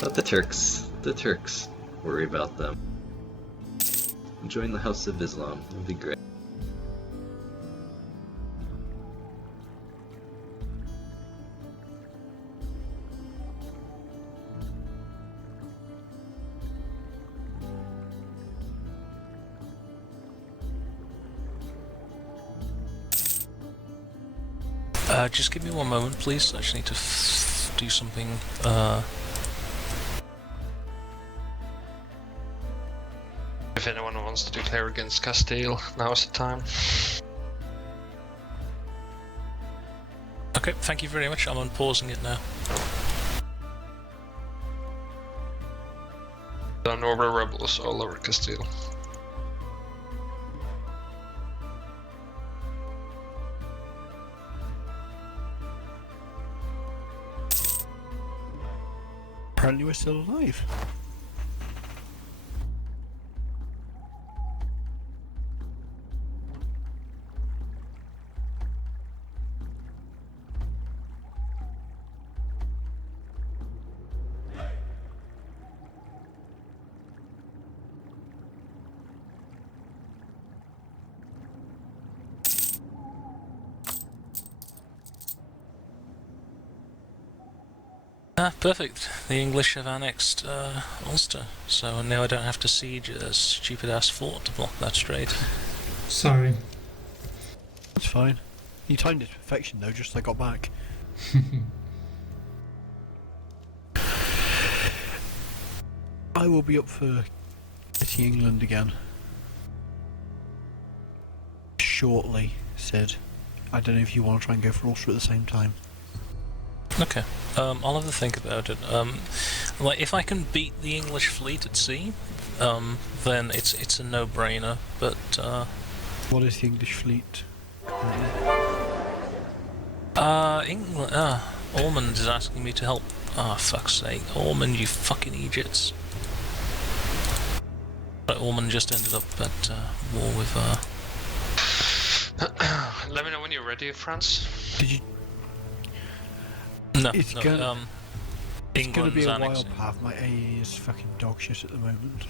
Let the Turks worry about them. Join the House of Islam. It'll be great. Just give me one moment, please. I just need to do something. If anyone wants to declare against Castile, now's the time. Okay, thank you very much. I'm unpausing it now. The Northern rebels all over Castile. Apparently we're still alive. Ah, perfect. The English have annexed Ulster, so now I don't have to siege a stupid-ass fort to block that strait. Sorry. That's fine. You timed it to perfection though, just as I got back. I will be up for hitting England again. Shortly, Sid. I don't know if you want to try and go for Ulster at the same time. Okay, I'll have to think about it. If I can beat the English fleet at sea, then it's a no-brainer. But what is the English fleet? England. Ormond is asking me to help. Ah, fuck's sake, Ormond, you fucking idiots! But Ormond just ended up at war with. Let me know when you're ready, France. Did you? No, It's gonna England's be a while, annexing. Paav. My AA is fucking dog shit at the moment.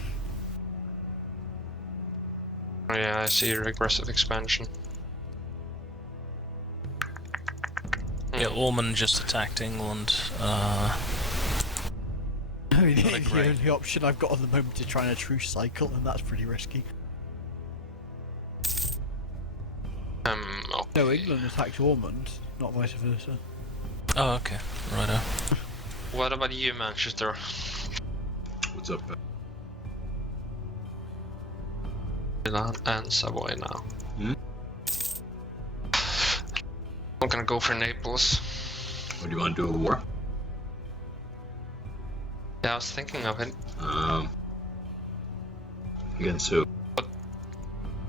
Oh yeah, I see your aggressive expansion. Yeah, Ormond just attacked England. I mean, Not a the great- only option I've got at the moment is trying a truce cycle, and that's pretty risky. Okay. No, England attacked Ormond, not vice versa. Oh, okay. Righto. What about you, Manchester? What's up? Milan and Savoy now. Hmm? I'm gonna go for Naples. What, do you want to do a war? Yeah, I was thinking of it. Against who?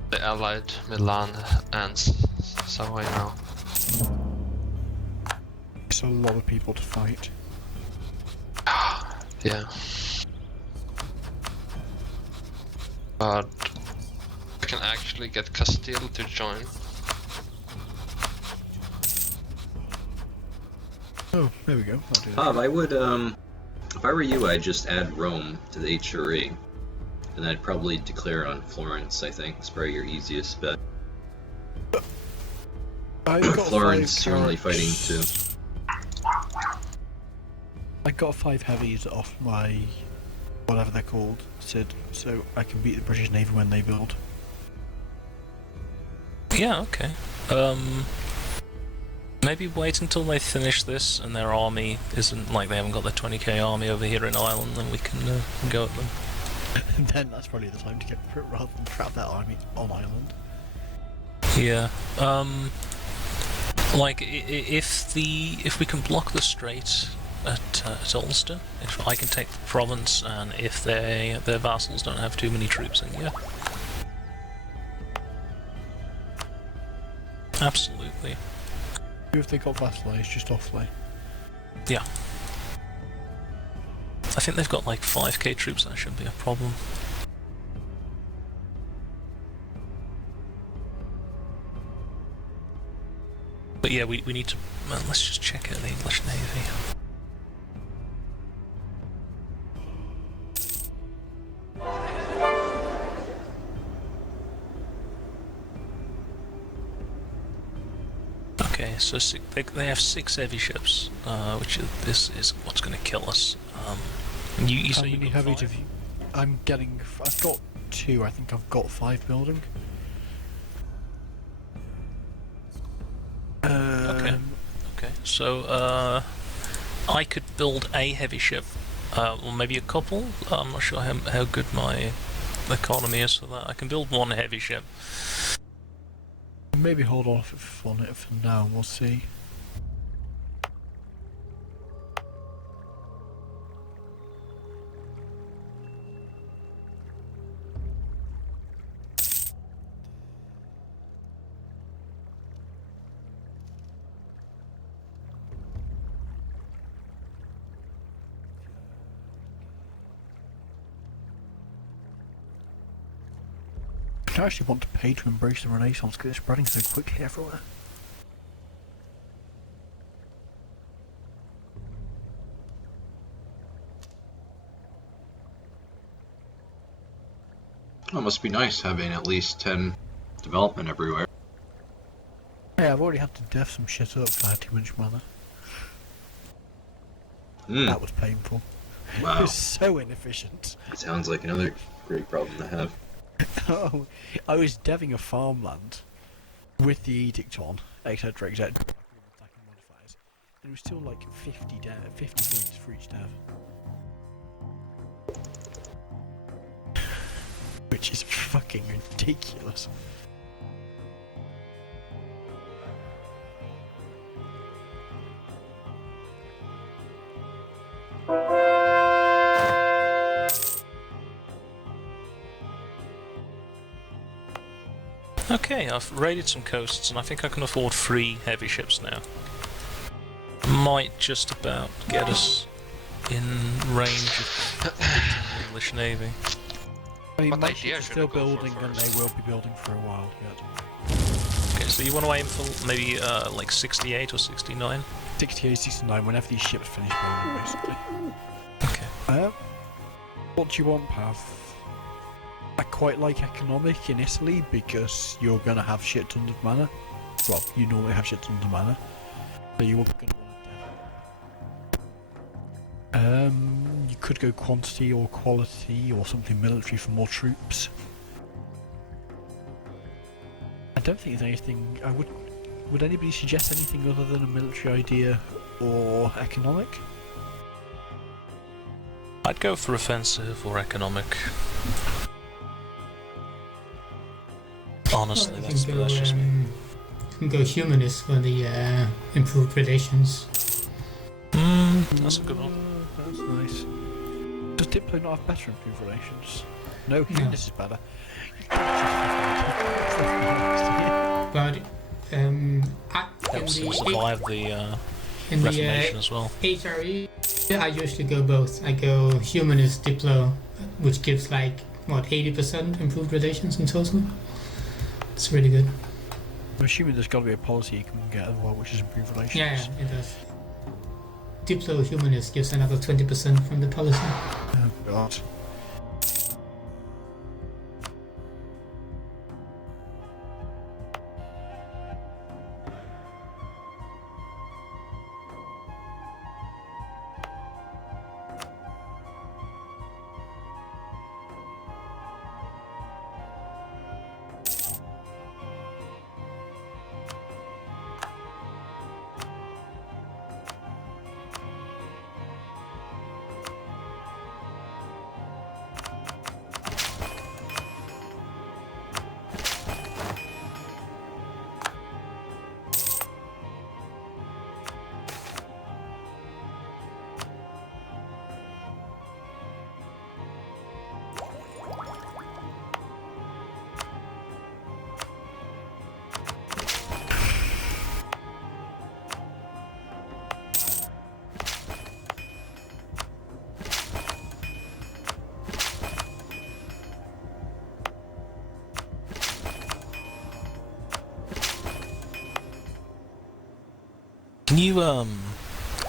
The Allied Milan and Savoy now. It's a lot of people to fight. Yeah. But I can actually get Castile to join. Oh, there we go. I'll do that. Paav, I would, if I were you, I'd just add Rome to the HRE. And I'd probably declare on Florence, I think. It's probably your easiest bet. I've got Florence, 5 you're only carrots. fighting 2. I got 5 heavies off my whatever they're called, Sid, so I can beat the British Navy when they build. Yeah, okay. Maybe wait until they finish this and their army isn't like they haven't got their 20k army over here in Ireland, then we can go at them. And then that's probably the time to get rather than trap that army on Ireland. Yeah. Like if we can block the strait at Ulster, if I can take the province, and if their vassals don't have too many troops, then yeah. Absolutely. If they got vassalized, just offlay. Yeah. I think they've got like 5k troops, that shouldn't be a problem. But yeah, we need to... Well, let's just check out the English Navy. Okay, so they have 6 heavy ships, this is what's going to kill us. You How say many you've got heavies 5? have you? I've got 2. I think I've got 5 building. Okay. Okay, so I could build a heavy ship, or maybe a couple. I'm not sure how good my economy is for that. I can build 1 heavy ship. Maybe hold off on it for now. We'll see. I actually want to pay to embrace the Renaissance because it's spreading so quickly everywhere. Well, it must be nice having at least 10 development everywhere. Yeah, I've already had to def some shit up because I had too much mana. That was painful. It Wow. was so inefficient. It sounds like another great problem to have. Oh, I was deving a farmland with the edict on, etc, etc. Attacking modifiers, and it was still like 50 points for each dev. Which is fucking ridiculous. Okay, I've raided some coasts, and I think I can afford 3 heavy ships now. Might just about get us in range of the English Navy. I mean, What my idea ships are should still we go for building, and they first? will be building for a while yet. Okay, so you want to aim for maybe like 68 or 69? 68, 69, whenever these ships finish building, basically. Okay. What do you want, Paav? I quite like economic in Italy because you're gonna have shit tons of mana. Well, you normally have shit tons of mana. So you wouldn't want it. You could go quantity or quality or something military for more troops. I don't think there's anything. Would anybody suggest anything other than a military idea or economic? I'd go for offensive or economic. Honestly, Well, that's just me. you can go humanist for the improved relations. That's a good one. That's nice. Does Diplo not have better improved relations? No, humanist is better. But Helps him survive the in Reformation as well. HRE, I usually go both. I go humanist Diplo, which gives like what 80% improved relations in total. It's really good. I'm assuming there's got to be a policy you can get as well, which is improved relations. Yeah, it does. Diplo humanist gives another 20% from the policy. Oh god.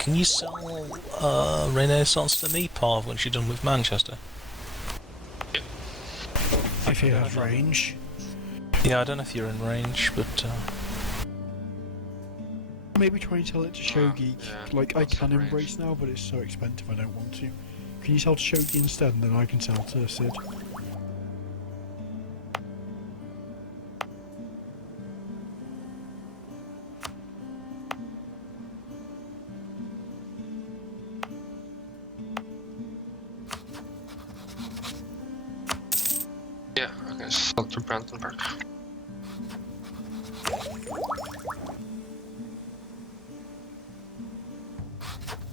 Can you sell Renaissance to me, Paav, when she's done with Manchester? If he has range. Yeah, I don't know if you're in range, but Maybe try and sell it to Shogi. yeah, Like, I that's can range. embrace now, but it's so expensive I don't want to. Can you sell to Shogi instead, and then I can sell to Sid? Yeah, okay, sell to Brandenburg.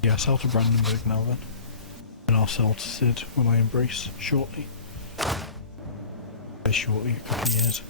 Yeah, sell to Brandenburg now then. And I'll sell to Sid when I embrace shortly. Shortly, a couple of years.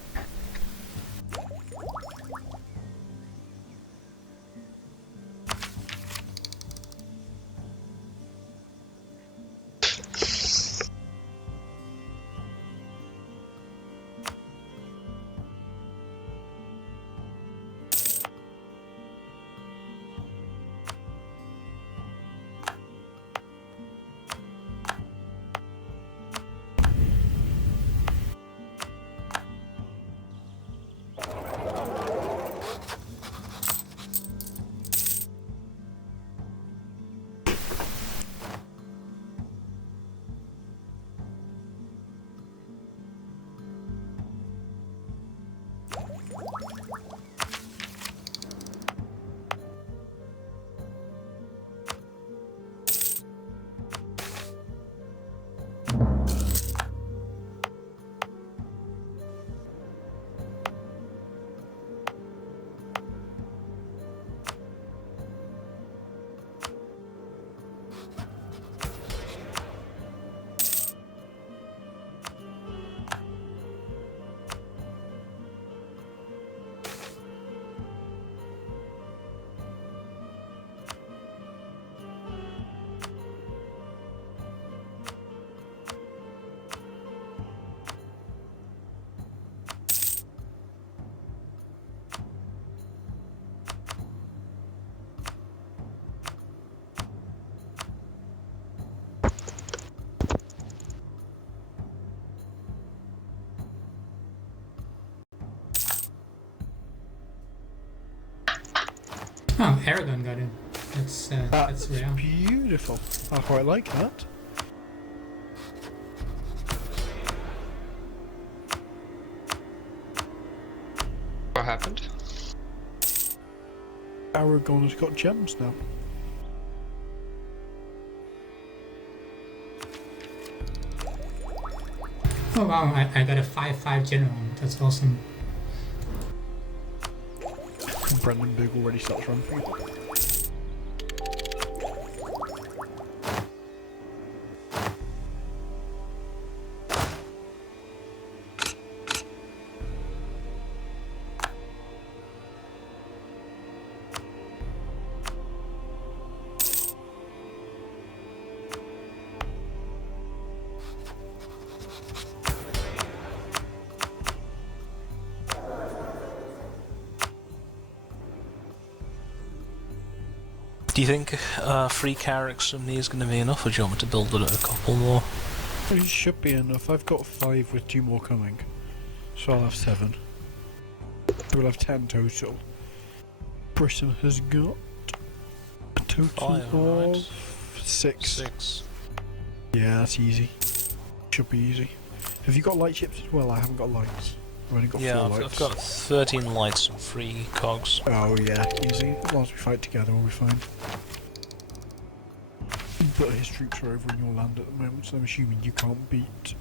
Oh, Aragon got it. That's rare. beautiful. I quite like that. What happened? Aragon has got gems now. Oh wow, I got a 5/5 general. That's awesome. Brandenburg already starts ramping. Do you think free carracks from me is going to be enough, or do you want me to build a couple more? It should be enough. I've got 5 with 2 more coming. So I'll have 7. So we'll have 10 total. Britain has got a total 5, of right. 6. 6. Yeah, that's easy. Should be easy. Have you got light ships as well? I haven't got lights. I've only got 4 Yeah, lights. I've got 13 lights and 3 cogs. Oh yeah, easy. As long as we fight together, we'll be fine. But his troops are over in your land at the moment, so I'm assuming you can't beat.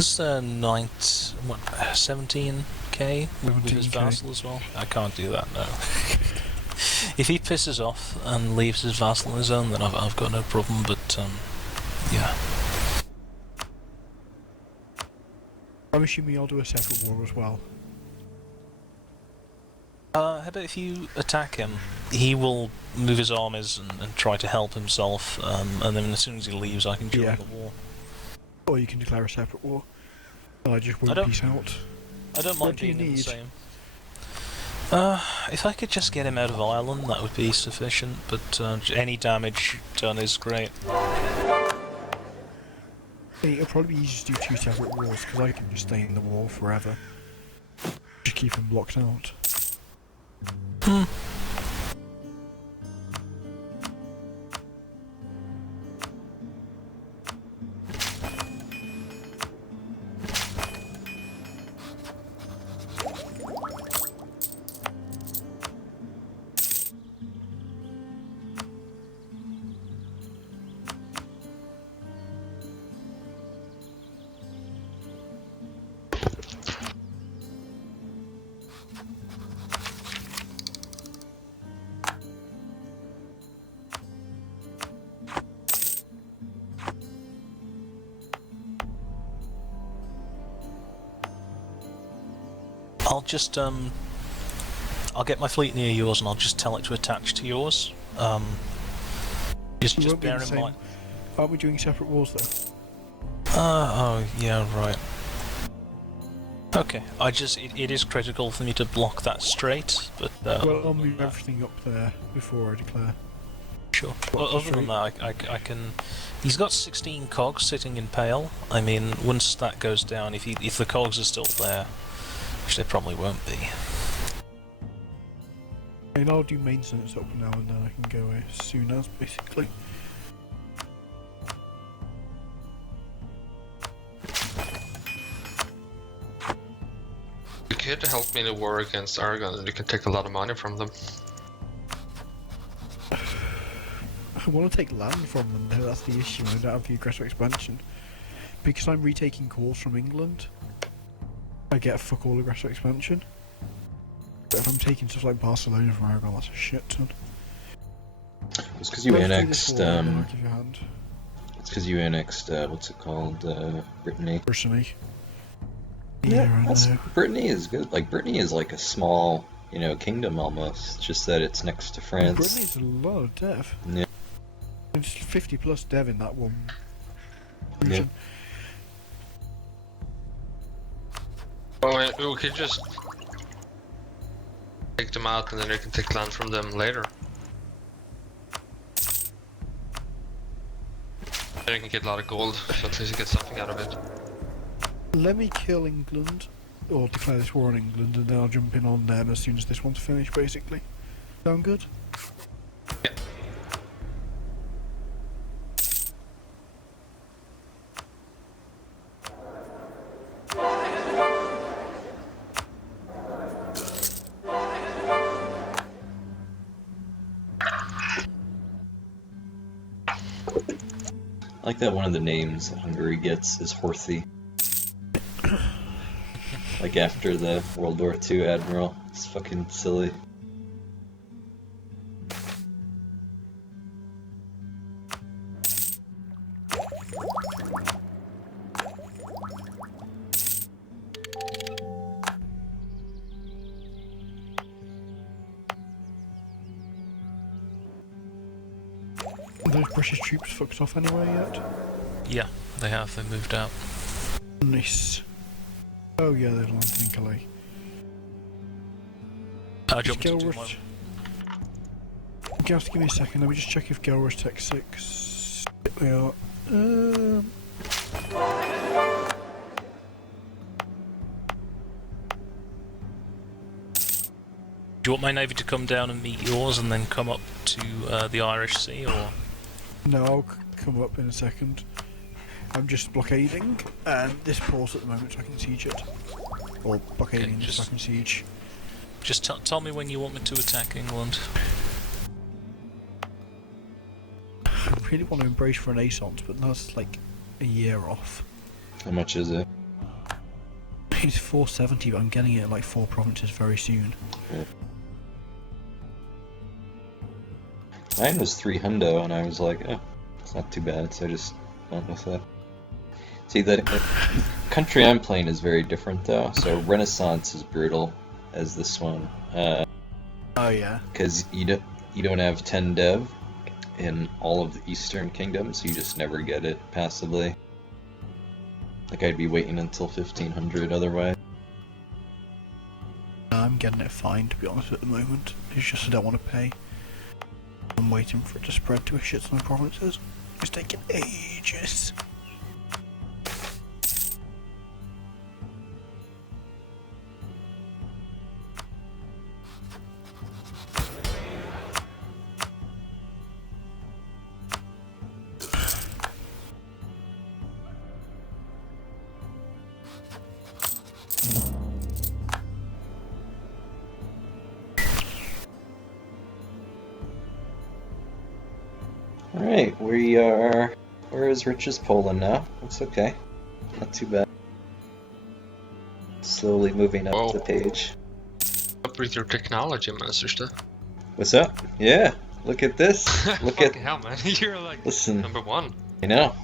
Is knight, what, 17k with his 17K. vassal as well? I can't do that, no. If he pisses off and leaves his vassal in his own, then I've got no problem, but yeah. I'm assuming I'll do a separate war as well. How about if you attack him, he will move his armies and try to help himself, and then as soon as he leaves I can join Yeah. the war. Or you can declare a separate war. And I just won't don't- peace out. I don't What mind do you being in the need? same. If I could just get him out of Ireland, that would be sufficient, but any damage done is great. It'll probably be easier to do 2 separate wars, because I can just stay in the war forever. Just keep him blocked out. I'll just I'll get my fleet near yours and I'll just tell it to attach to yours. We Just won't be in bear the in same- mind. Aren't we doing separate wars though? Oh yeah, right. Okay, it is critical for me to block that strait, but Well, I'll move everything up there before I declare. sure. Well, other than that, I can. He's got 16 cogs sitting in Pale. I mean, once that goes down, if the cogs are still there, which they probably won't be. And I'll do maintenance up now and then I can go as soon as, basically. You could help me in a war against Aragon and you can take a lot of money from them. I want to take land from them though, that's the issue. I don't have the aggressive expansion. Because I'm retaking cores from England, I get a fuck all aggressive expansion. But if I'm taking stuff like Barcelona from Aragon, that's a shit ton. It's because you Let's do this annexed. war and then I'll give you a hand. It's because you annexed. What's it called? Brittany. Brittany. Yeah, I know. Brittany is good. Like Brittany is like a small, kingdom almost. It's just that it's next to France. Brittany's a lot of dev. Yeah. There's 50 plus dev in that one region. Well, we could just take them out and then you can take land from them later. Then you can get a lot of gold, so at least you get something out of it. Let me kill England, or declare this war on England, and then I'll jump in on them as soon as this one's finished, basically. Sound good? Yeah. I like that one of the names that Hungary gets is Horthy. Like after the World War II admiral. It's fucking silly. Those British troops fucked off anywhere yet? Yeah, they have. They moved out. Nice. Oh yeah, they're landing in Calais. I jumped to do my... You have to give me a second, let me just check if Gelrush Tech 6... They are... Do you want my navy to come down and meet yours and then come up to the Irish Sea, or...? No, I'll come up in a second. I'm just blockading, and this port at the moment so I can siege it. Or blockading Okay, so I can siege. Just tell me when you want me to attack England. I really want to embrace Renaissance, but that's like a year off. How much is it? It's 470, but I'm getting it at like 4 provinces very soon. Yeah. Mine was 3 hundo, and I was like, oh, it's not too bad, so I just went with that. See, the country I'm playing is very different, though. So Renaissance is brutal as this one. Oh yeah. Because you don't have 10 dev in all of the Eastern Kingdoms, so you just never get it passively. Like, I'd be waiting until 1500 otherwise. I'm getting it fine, to be honest, at the moment. It's just I don't want to pay. I'm waiting for it to spread to a shit ton of provinces. It's taking ages. Alright, we're as rich as Poland now. It's okay. Not too bad. Slowly moving up Whoa. the page. Up with your technology, Manchester. What's up? Yeah, look at this. Look at... Fucking hell, man. You're like Listen, number one. I know.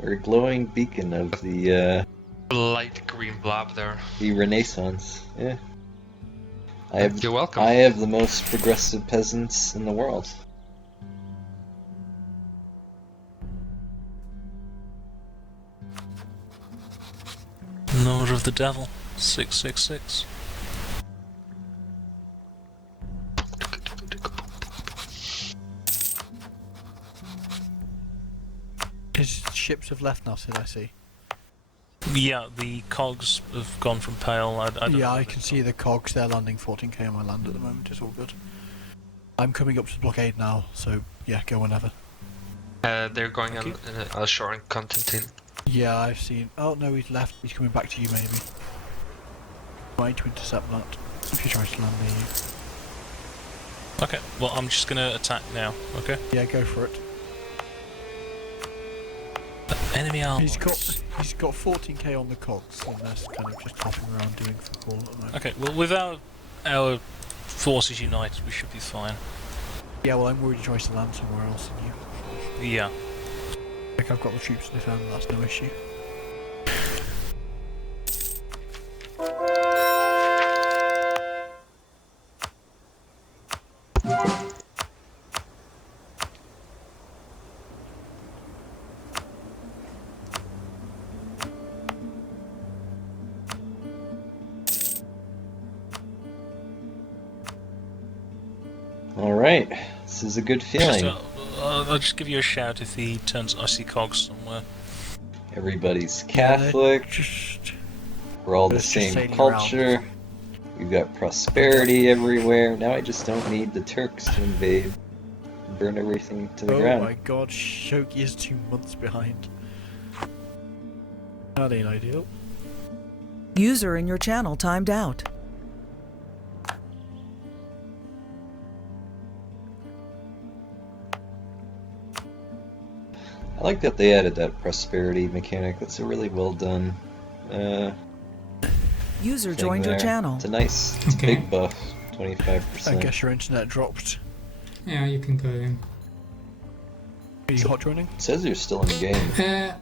We're a glowing beacon of the Light green blob there. Renaissance. Yeah. You're welcome. I have the most progressive peasants in the world. Number of the devil, 666. His ships have left now, did I see? Yeah, the cogs have gone from pale. I don't know I can see the cogs. They're landing 14k on my land at the moment. It's all good. I'm coming up to the blockade now, so yeah, go whenever. They're going on ashore in Constantine. Yeah, I've seen. Oh no, he's left. He's coming back to you, maybe. Trying to intercept that. If you're trying to land near you. Okay, well, I'm just gonna attack now, okay? Yeah, go for it. Enemy armor. He's got 14k on the cogs, and that's kind of just hopping around doing fuck all at the moment. Okay, well, without our forces united, we should be fine. Yeah, well, I'm worried he tries to land somewhere else than you. Yeah. Like, I've got the troops to defend, that's no issue. Alright, this is a good feeling. I'll just give you a shout if he turns icy cogs somewhere. Everybody's Catholic. Just... We're all the It's just same sailing culture. We've got prosperity everywhere. Now I just don't need the Turks to invade and burn everything to the Oh ground. my god, Shogi is 2 months behind. That ain't ideal. User in your channel timed out. I like that they added that prosperity mechanic. That's a really well done User thing joined your there. channel. It's a nice, it's Okay. a big buff, 25%. I guess your internet dropped. Yeah, you can go in. Are you hot joining? It says you're still in the game.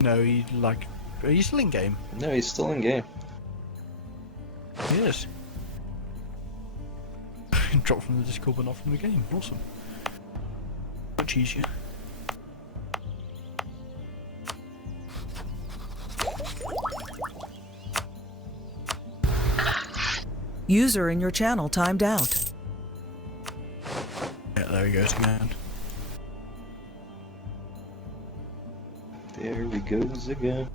No, you like. Are you still in game? No, he's still in game. Yes. Dropped from the Discord but not from the game. Awesome. Much easier. User in your channel timed out. Yeah, there he goes again. There he goes again.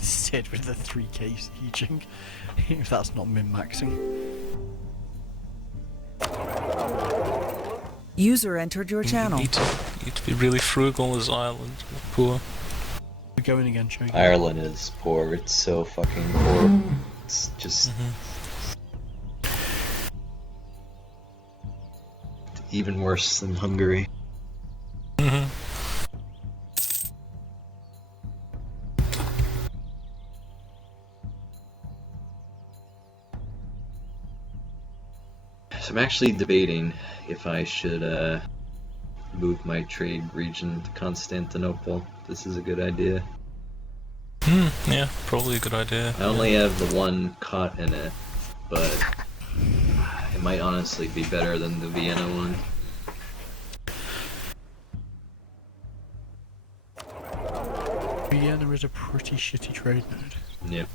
Sid with the 3k sieging. If that's not min-maxing. User entered your channel. You need to be really frugal as Ireland. Poor. We're going again, Shogi. Ireland is poor. It's so fucking poor. It's just even worse than Hungary. Mm-hmm. So I'm actually debating if I should move my trade region to Constantinople. This is a good idea. Yeah, probably a good idea. I only have the one cot in it, but it might honestly be better than the Vienna one. Vienna is a pretty shitty trade node. Yep.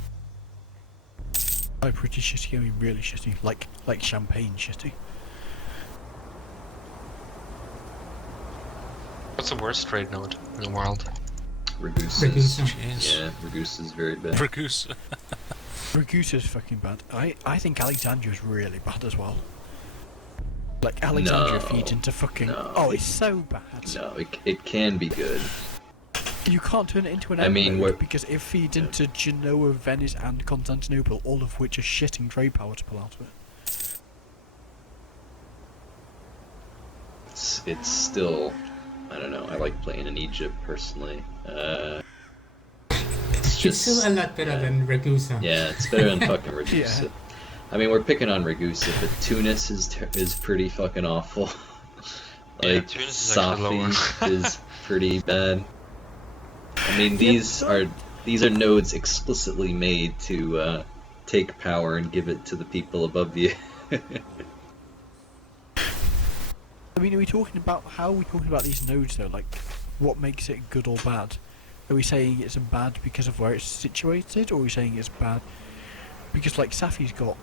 By pretty shitty, I mean really shitty. Like champagne shitty. What's the worst trade node in the world? Ragusa. Ragusa. Jeez. Yeah, Ragusa is very bad. Ragusa. Ragusa's fucking bad. I think Alexandria's really bad as well. Like Alexandria No. feeds into fucking. No. Oh, it's so bad. No, it can be good. You can't turn it into an I mean, node we're- because it feeds into Genoa, Venice, and Constantinople, all of which are shitting trade power to pull out of it. It's still, I don't know. I like playing in Egypt personally. It's It's just still a lot better than Ragusa. yeah, it's better than fucking Ragusa. Yeah. I mean, we're picking on Ragusa, but Tunis is pretty fucking awful. Yeah, Like Tunis is actually Safi is pretty bad. I mean, these are nodes explicitly made to take power and give it to the people above you. I mean, are we talking about how are we talking about these nodes though? Like, what makes it good or bad? Are we saying it's bad because of where it's situated, or are we saying it's bad because like Safi's got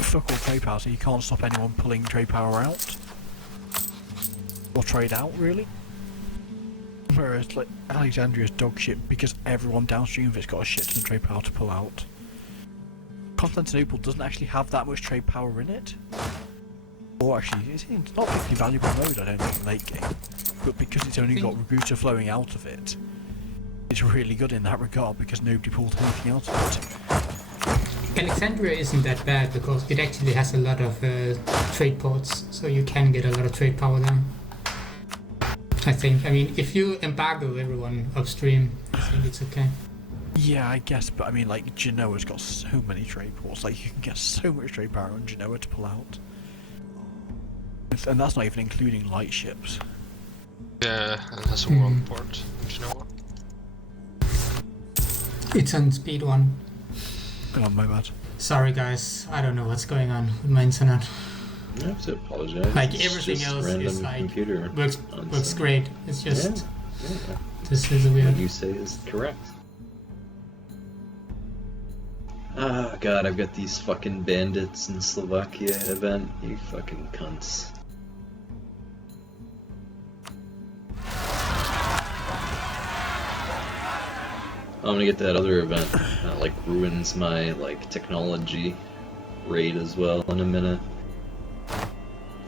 fuck all trade power, so you can't stop anyone pulling trade power out or trade out really? Whereas like Alexandria's dog shit because everyone downstream of it's got a shit ton of trade power to pull out. Constantinople doesn't actually have that much trade power in it. Or actually, it's not particularly valuable node, I don't think, in late game. But because it's only got Ragusa flowing out of it, it's really good in that regard because nobody pulled anything out of it. Alexandria isn't that bad because it actually has a lot of trade ports, so you can get a lot of trade power there. I think. I mean, if you embargo everyone upstream, I think it's okay. Yeah, I guess, but I mean, like, Genoa's got so many trade ports, like, you can get so much trade power on Genoa to pull out. And that's not even including light ships. Yeah, and has a world port. Do you know what? It's on speed 1. Oh, my bad. Sorry guys, I don't know what's going on with my internet. I have to apologize. Like It's everything just else random is like computer works nonsense. great. It's just Yeah. this is What weird. you say is correct. Oh god, I've got these fucking bandits in Slovakia event, you fucking cunts. I'm gonna get that other event that like ruins my like technology raid as well in a minute.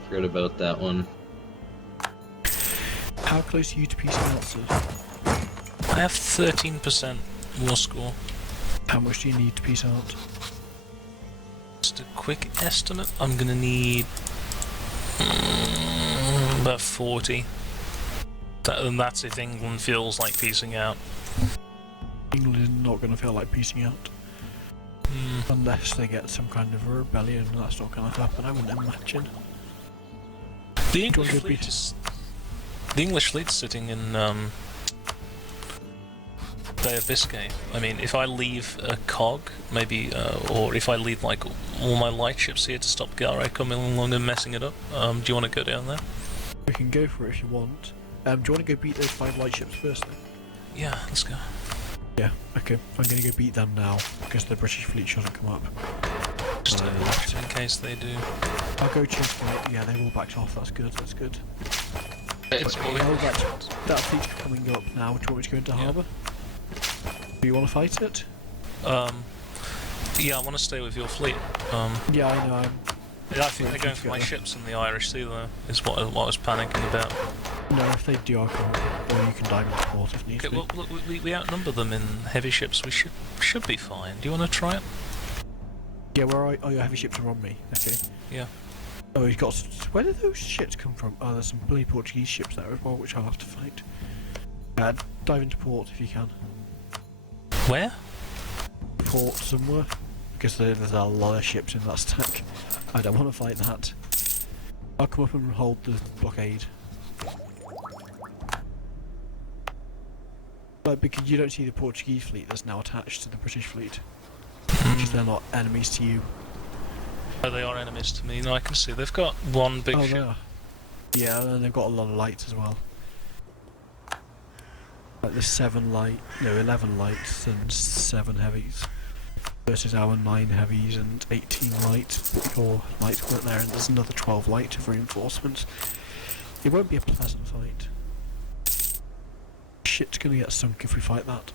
Forgot about that one. How close are you to piecing out, sir? I have 13% war score. How much do you need to piece out? Just a quick estimate. I'm gonna need about 40. And that's if England feels like piecing out. England is not going to feel like piecing out. Unless they get some kind of a rebellion, that's not going to happen, I wouldn't imagine. The English fleet's sitting in Bay of Biscay. I mean, if I leave a cog, maybe, or if I leave like all my light ships here to stop Galray coming along and messing it up, do you want to go down there? We can go for it if you want. Do you want to go beat those 5 light ships first then? Yeah, let's go. Yeah, okay. I'm going to go beat them now, because the British fleet shouldn't come up. Just in case they do. I'll go check it. Yeah, they've all backed off, that's good, that's good. It's moving. Oh, that fleet's coming up now. Do you want me to go into harbour? Do you want to fight it? Yeah, I want to stay with your fleet. Yeah, I know. Yeah, I think they're going for my ships in the Irish Sea, though, is what I was panicking about. No, if they do, I'll come. Or you can dive into port if needs Okay, be. well, look, we outnumber them in heavy ships. We should be fine. Do you want to try it? Yeah, where are your heavy ships are on me. Okay. Yeah. Oh, he's got. Where did those ships come from? Oh, there's some bloody Portuguese ships there as well, which I'll have to fight. Dive into port if you can. Where? Port somewhere, because there's a lot of ships in that stack. I don't want to fight that. I'll come up and hold the blockade. But because you don't see the Portuguese fleet that's now attached to the British fleet, because they're not enemies to you. Oh, they are enemies to me. No, I can see. They've got one big Oh, ship. they are. Yeah, and they've got a lot of lights as well. Like there's 11 lights and 7 heavies. Versus our 9 heavies and 18 light, or lights weren't there, and there's another 12 light of reinforcements. It won't be a pleasant fight. Shit's gonna get sunk if we fight that.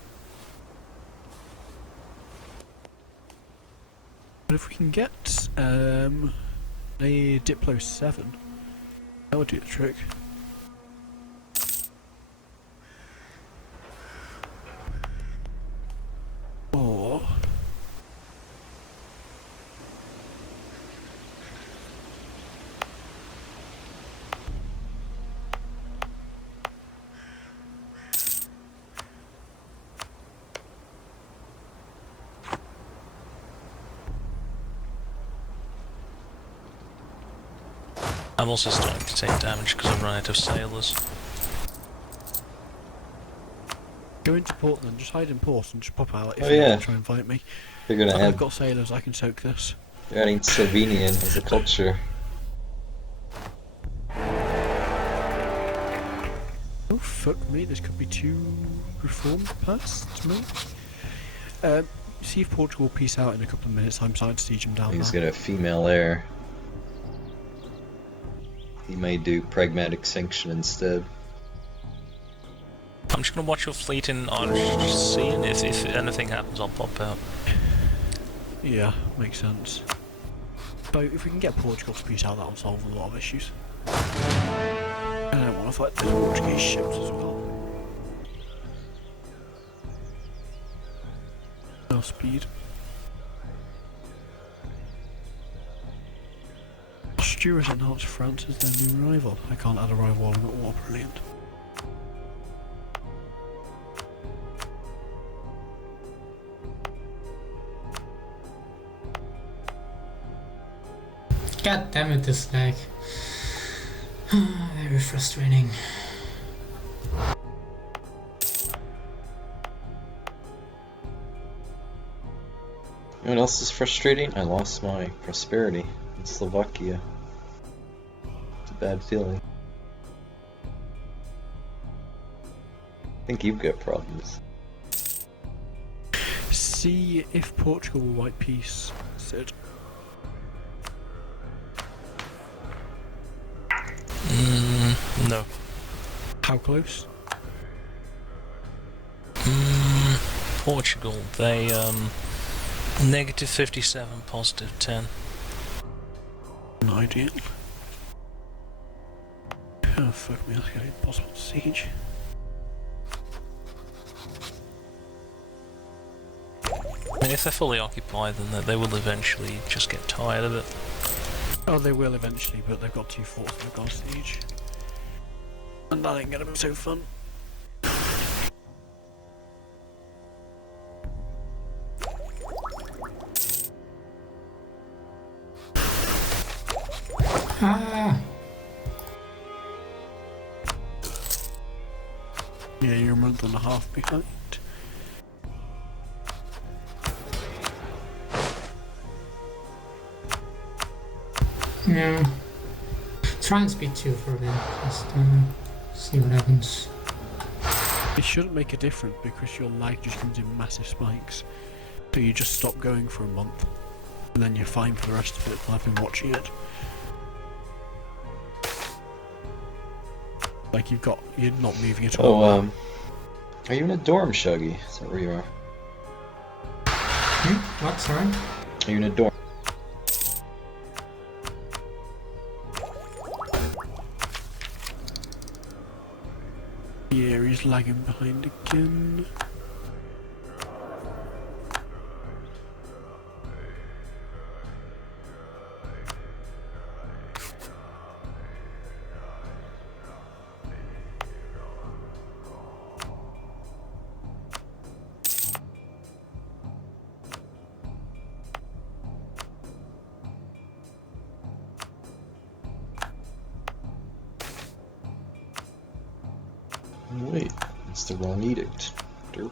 But if we can get a Diplo 7, that would do the trick. Or I'm also starting to take damage because I've run out of sailors. go into port then, just hide in port and just pop out if Oh, you yeah. want to try and fight me. They're gonna I've add, got sailors, I can soak this. they're adding Slovenian as a culture. Oh fuck me, this could be 2 reformed past me. See if Portugal peace out in a couple of minutes, I'm starting to siege them down He's now. got a female heir. He may do pragmatic sanction instead. I'm just going to watch your fleet in Irish Sea, and if anything happens, I'll pop out. Yeah, makes sense. But if we can get Portugal to peace out, that'll solve a lot of issues. And I don't want to fight the Portuguese ships as well. No speed. Austria has announced France as their new rival. I can't add a rival while I'm at war, brilliant. God damn it, this lag. Very frustrating. You know what else is frustrating? I lost my prosperity in Slovakia. It's a bad feeling. I think you've got problems. See if Portugal will write peace, Sid. No. How close? Portugal, they negative 57, positive 10. Not ideal. Oh fuck me, that's gonna be impossible to siege. I mean, if they're fully occupied, then they will eventually just get tired of it. Oh, they will eventually, but they've got 2 forts they've got to siege. And that ain't gonna be so fun. Ah! Yeah, you're a month and a half behind. Yeah. Try and speed 2 for a bit. Just see what happens. It shouldn't make a difference because your lag just comes in massive spikes. So you just stop going for a month. And then you're fine for the rest of it while I've been watching it. Like you're not moving at all. Oh, are you in a dorm, Shuggy? Is that where you are? What? Sorry? Are you in a dorm? Yeah, he's lagging behind again. Wait, it's the wrong edict. Derp.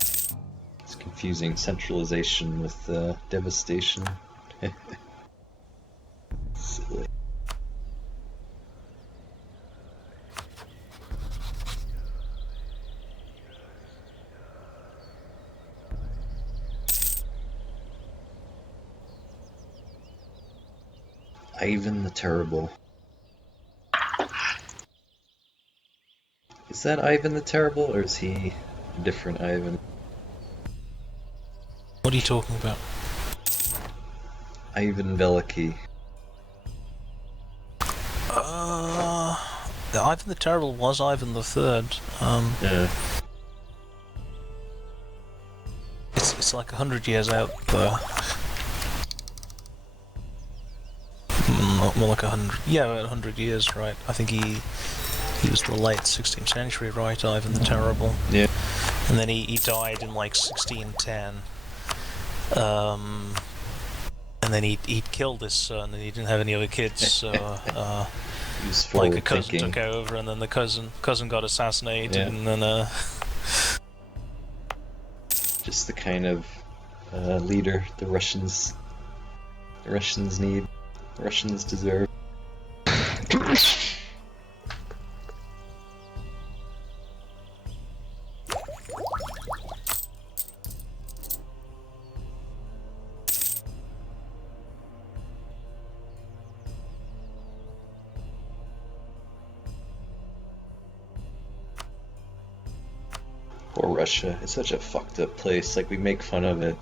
It's confusing centralization with devastation. Silly. Ivan the Terrible. Is that Ivan the Terrible, or is he a different Ivan? What are you talking about? Ivan Veliky. Ivan the Terrible was Ivan the Third. Yeah. It's like 100 years out there. More like 100. Yeah, 100 years, right? I think he was the late 16th century, right? Ivan the Terrible. Yeah. And then he died in like 1610. And then he'd killed his son, and he didn't have any other kids, so He was like a forward cousin thinking. took over, and then the cousin got assassinated, Yeah. and then Just the kind of leader the Russians need, the Russians deserve. Poor Russia. It's such a fucked up place. Like, we make fun of it.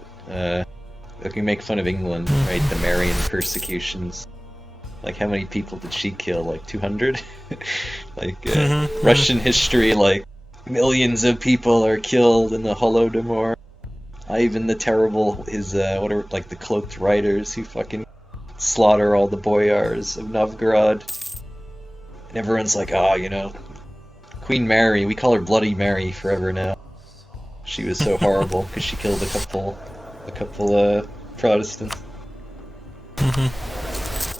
Like, we make fun of England, right? The Marian persecutions. Like, how many people did she kill? Like, 200? Like, Russian history, like, millions of people are killed in the Holodomor. Ivan the Terrible is, like, the cloaked riders who fucking slaughter all the boyars of Novgorod. And everyone's like, oh, you know, Queen Mary, we call her Bloody Mary forever now. She was so horrible because she killed a couple Protestants.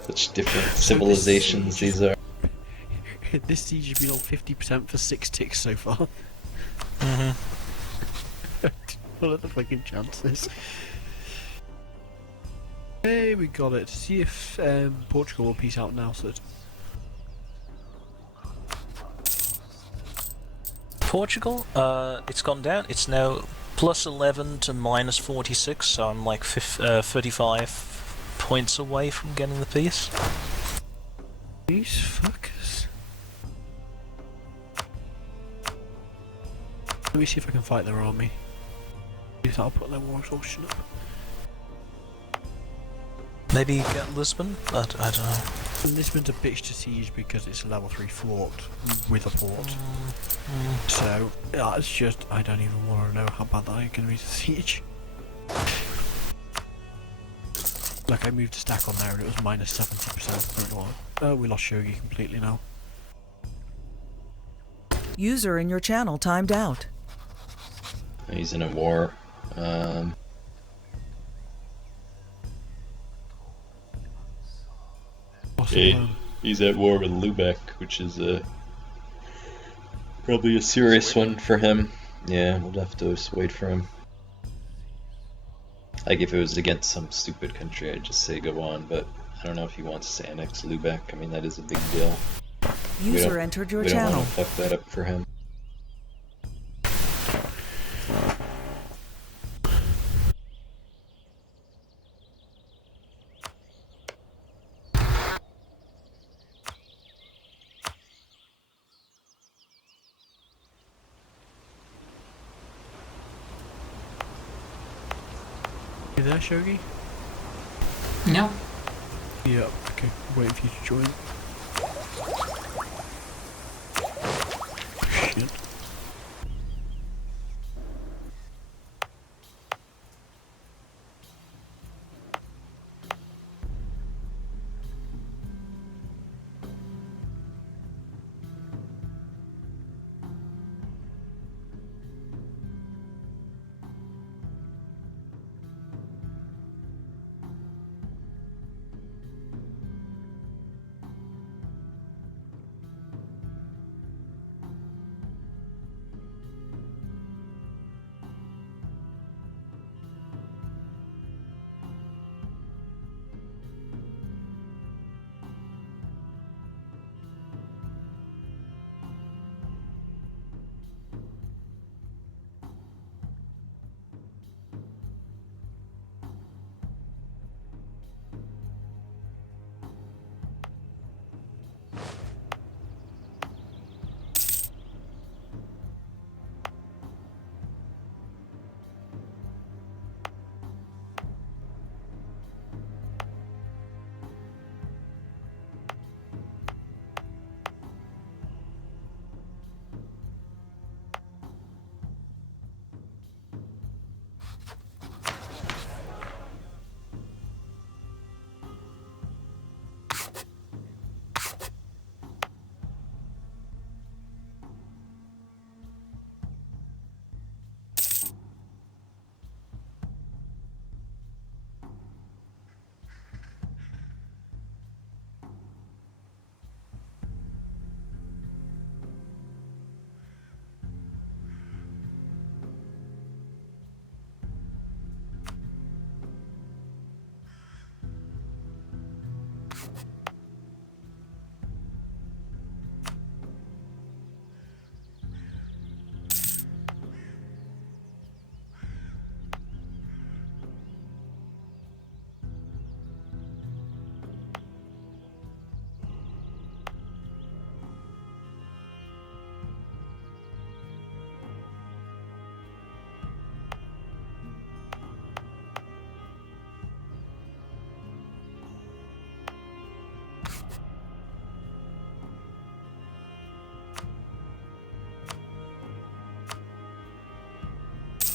Such different civilizations these are. This siege has been on 50% for 6 ticks so far. What are the fucking chances? Hey, we got it. See if Portugal will peace out now, Sid. Portugal, it's gone down. It's now plus 11 to minus 46, so I'm like 35 points away from getting the peace. These fuckers. Let me see if I can fight their army. If that'll put their war exhaustion up. Maybe get Lisbon? I don't know. Lisbon's a bitch to siege because it's a level 3 fort with a port. So, it's just, I don't even want to know how bad that is going to be to siege. Like, I moved a stack on there and it was minus 70%. Oh, we lost Shogi completely now. User in your channel timed out. He's in a war. He's at war with Lubeck, which is probably a serious one for him. Yeah, we'll have to just wait for him. Like, if it was against some stupid country, I'd just say go on, but I don't know if he wants to annex Lubeck. I mean, that is a big deal. User entered your we don't channel. want to fuck that up for him. You there, Shogi? No. Yeah, okay. Waiting for you to join. Shit.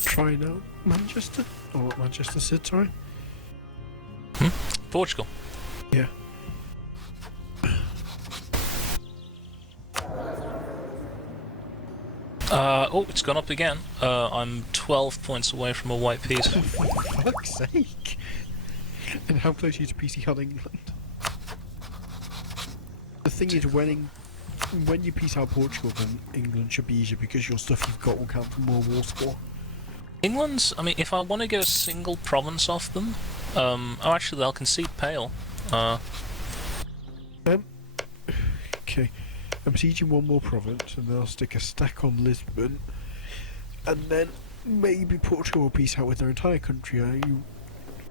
Try now, Manchester? Or what Manchester said, sorry? Portugal. Yeah. Oh, it's gone up again. I'm 12 points away from a white piece. For fuck's sake! And how close are you to PC on England? The thing is, when you piece out Portugal, then England should be easier because your stuff you've got will count for more war score. England's, I mean, if I want to get a single province off them, oh, actually, they'll concede Pale. Okay, I'm sieging one more province, and then I'll stick a stack on Lisbon, and then maybe Portugal will peace out with their entire country. You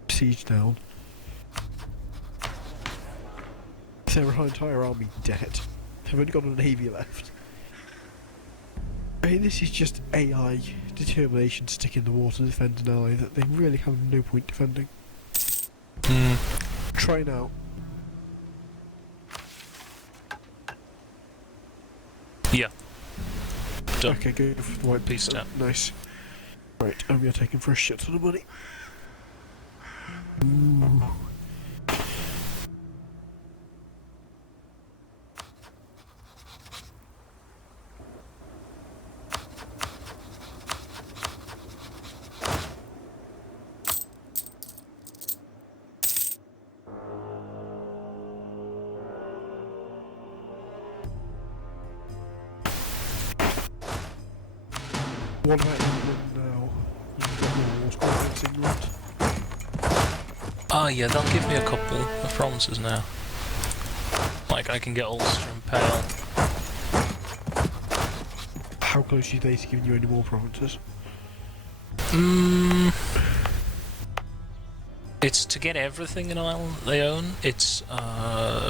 siege down. Their entire army dead. They've only got a navy left. I mean, this is just AI determination to stick in the water to defend an ally that they really have no point defending. Try now. Yeah. Done. Okay, go for the white Peace piece. out. Nice. Right, and we are taking for a shit ton of money. Ooh. What about England now? You've got more wars going against England. Ah, yeah, they'll give me a couple of provinces now. Like, I can get Ulster and Pale. How close are they to giving you any more provinces? It's to get everything in Ireland they own. It's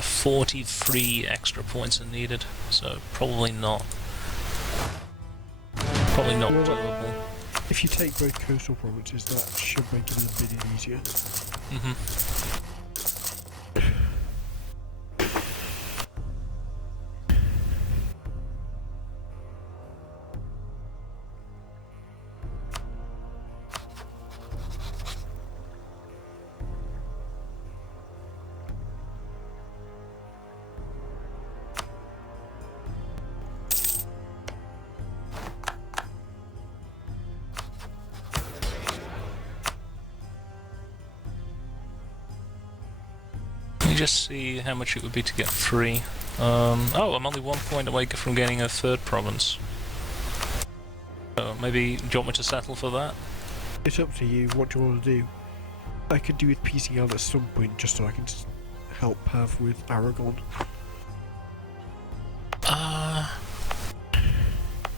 43 extra points are needed, so probably not. Probably not doable. If you take both coastal provinces, that should make it a bit easier. Let me just see how much it would be to get free. Oh, I'm only 1 point away from getting a third province. So maybe, do you want me to settle for that? It's up to you. What do you want to do? I could do with piecing out at some point, just so I can help Paav with Aragon.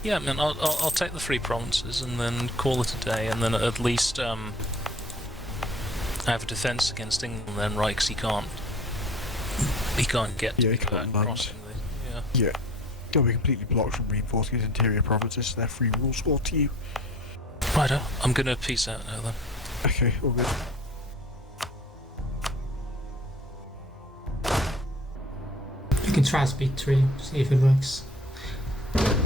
Yeah, man, I'll take the 3 provinces and then call it a day, and then at least I have a defence against England then, right? Because he can't get to he can't land. crossing the, Yeah. They'll be completely blocked from reinforcing his interior provinces, so they're free rules all to you. Righto, I'm gonna peace out now then. Okay, all good. You can try speed 3, see if it works.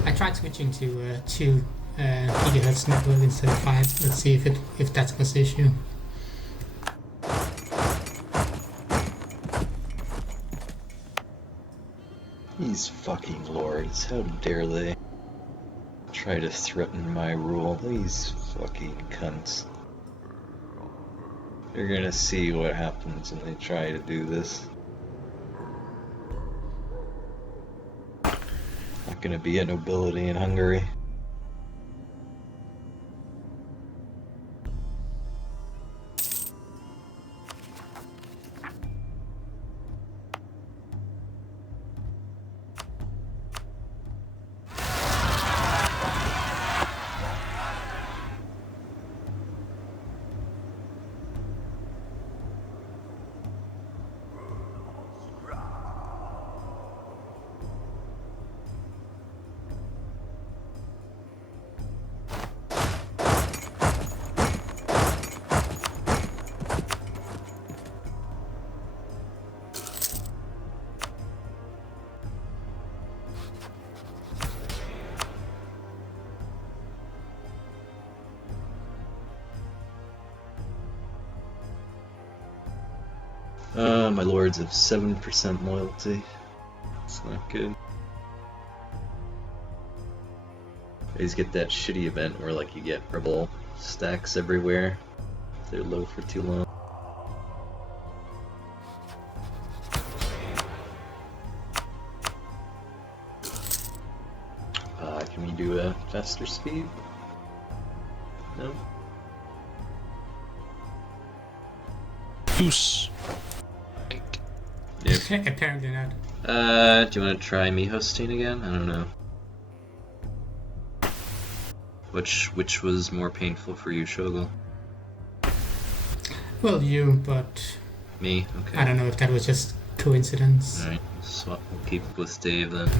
I tried switching to 2 gigahertz network instead of 5. Let's see if that was the issue. These fucking lords, how dare they try to threaten my rule? These fucking cunts. You're gonna see what happens when they try to do this. Not gonna be a nobility in Hungary. My lords have 7% loyalty. It's not good. I just get that shitty event where like you get rebel stacks everywhere if they're low for too long. Can we do a faster speed? No? Goose. Yep. Apparently not. Do you want to try me hosting again? I don't know. Which was more painful for you, Shogul? Well, you, but Me? Okay. I don't know if that was just coincidence. Alright, we'll keep with Dave then.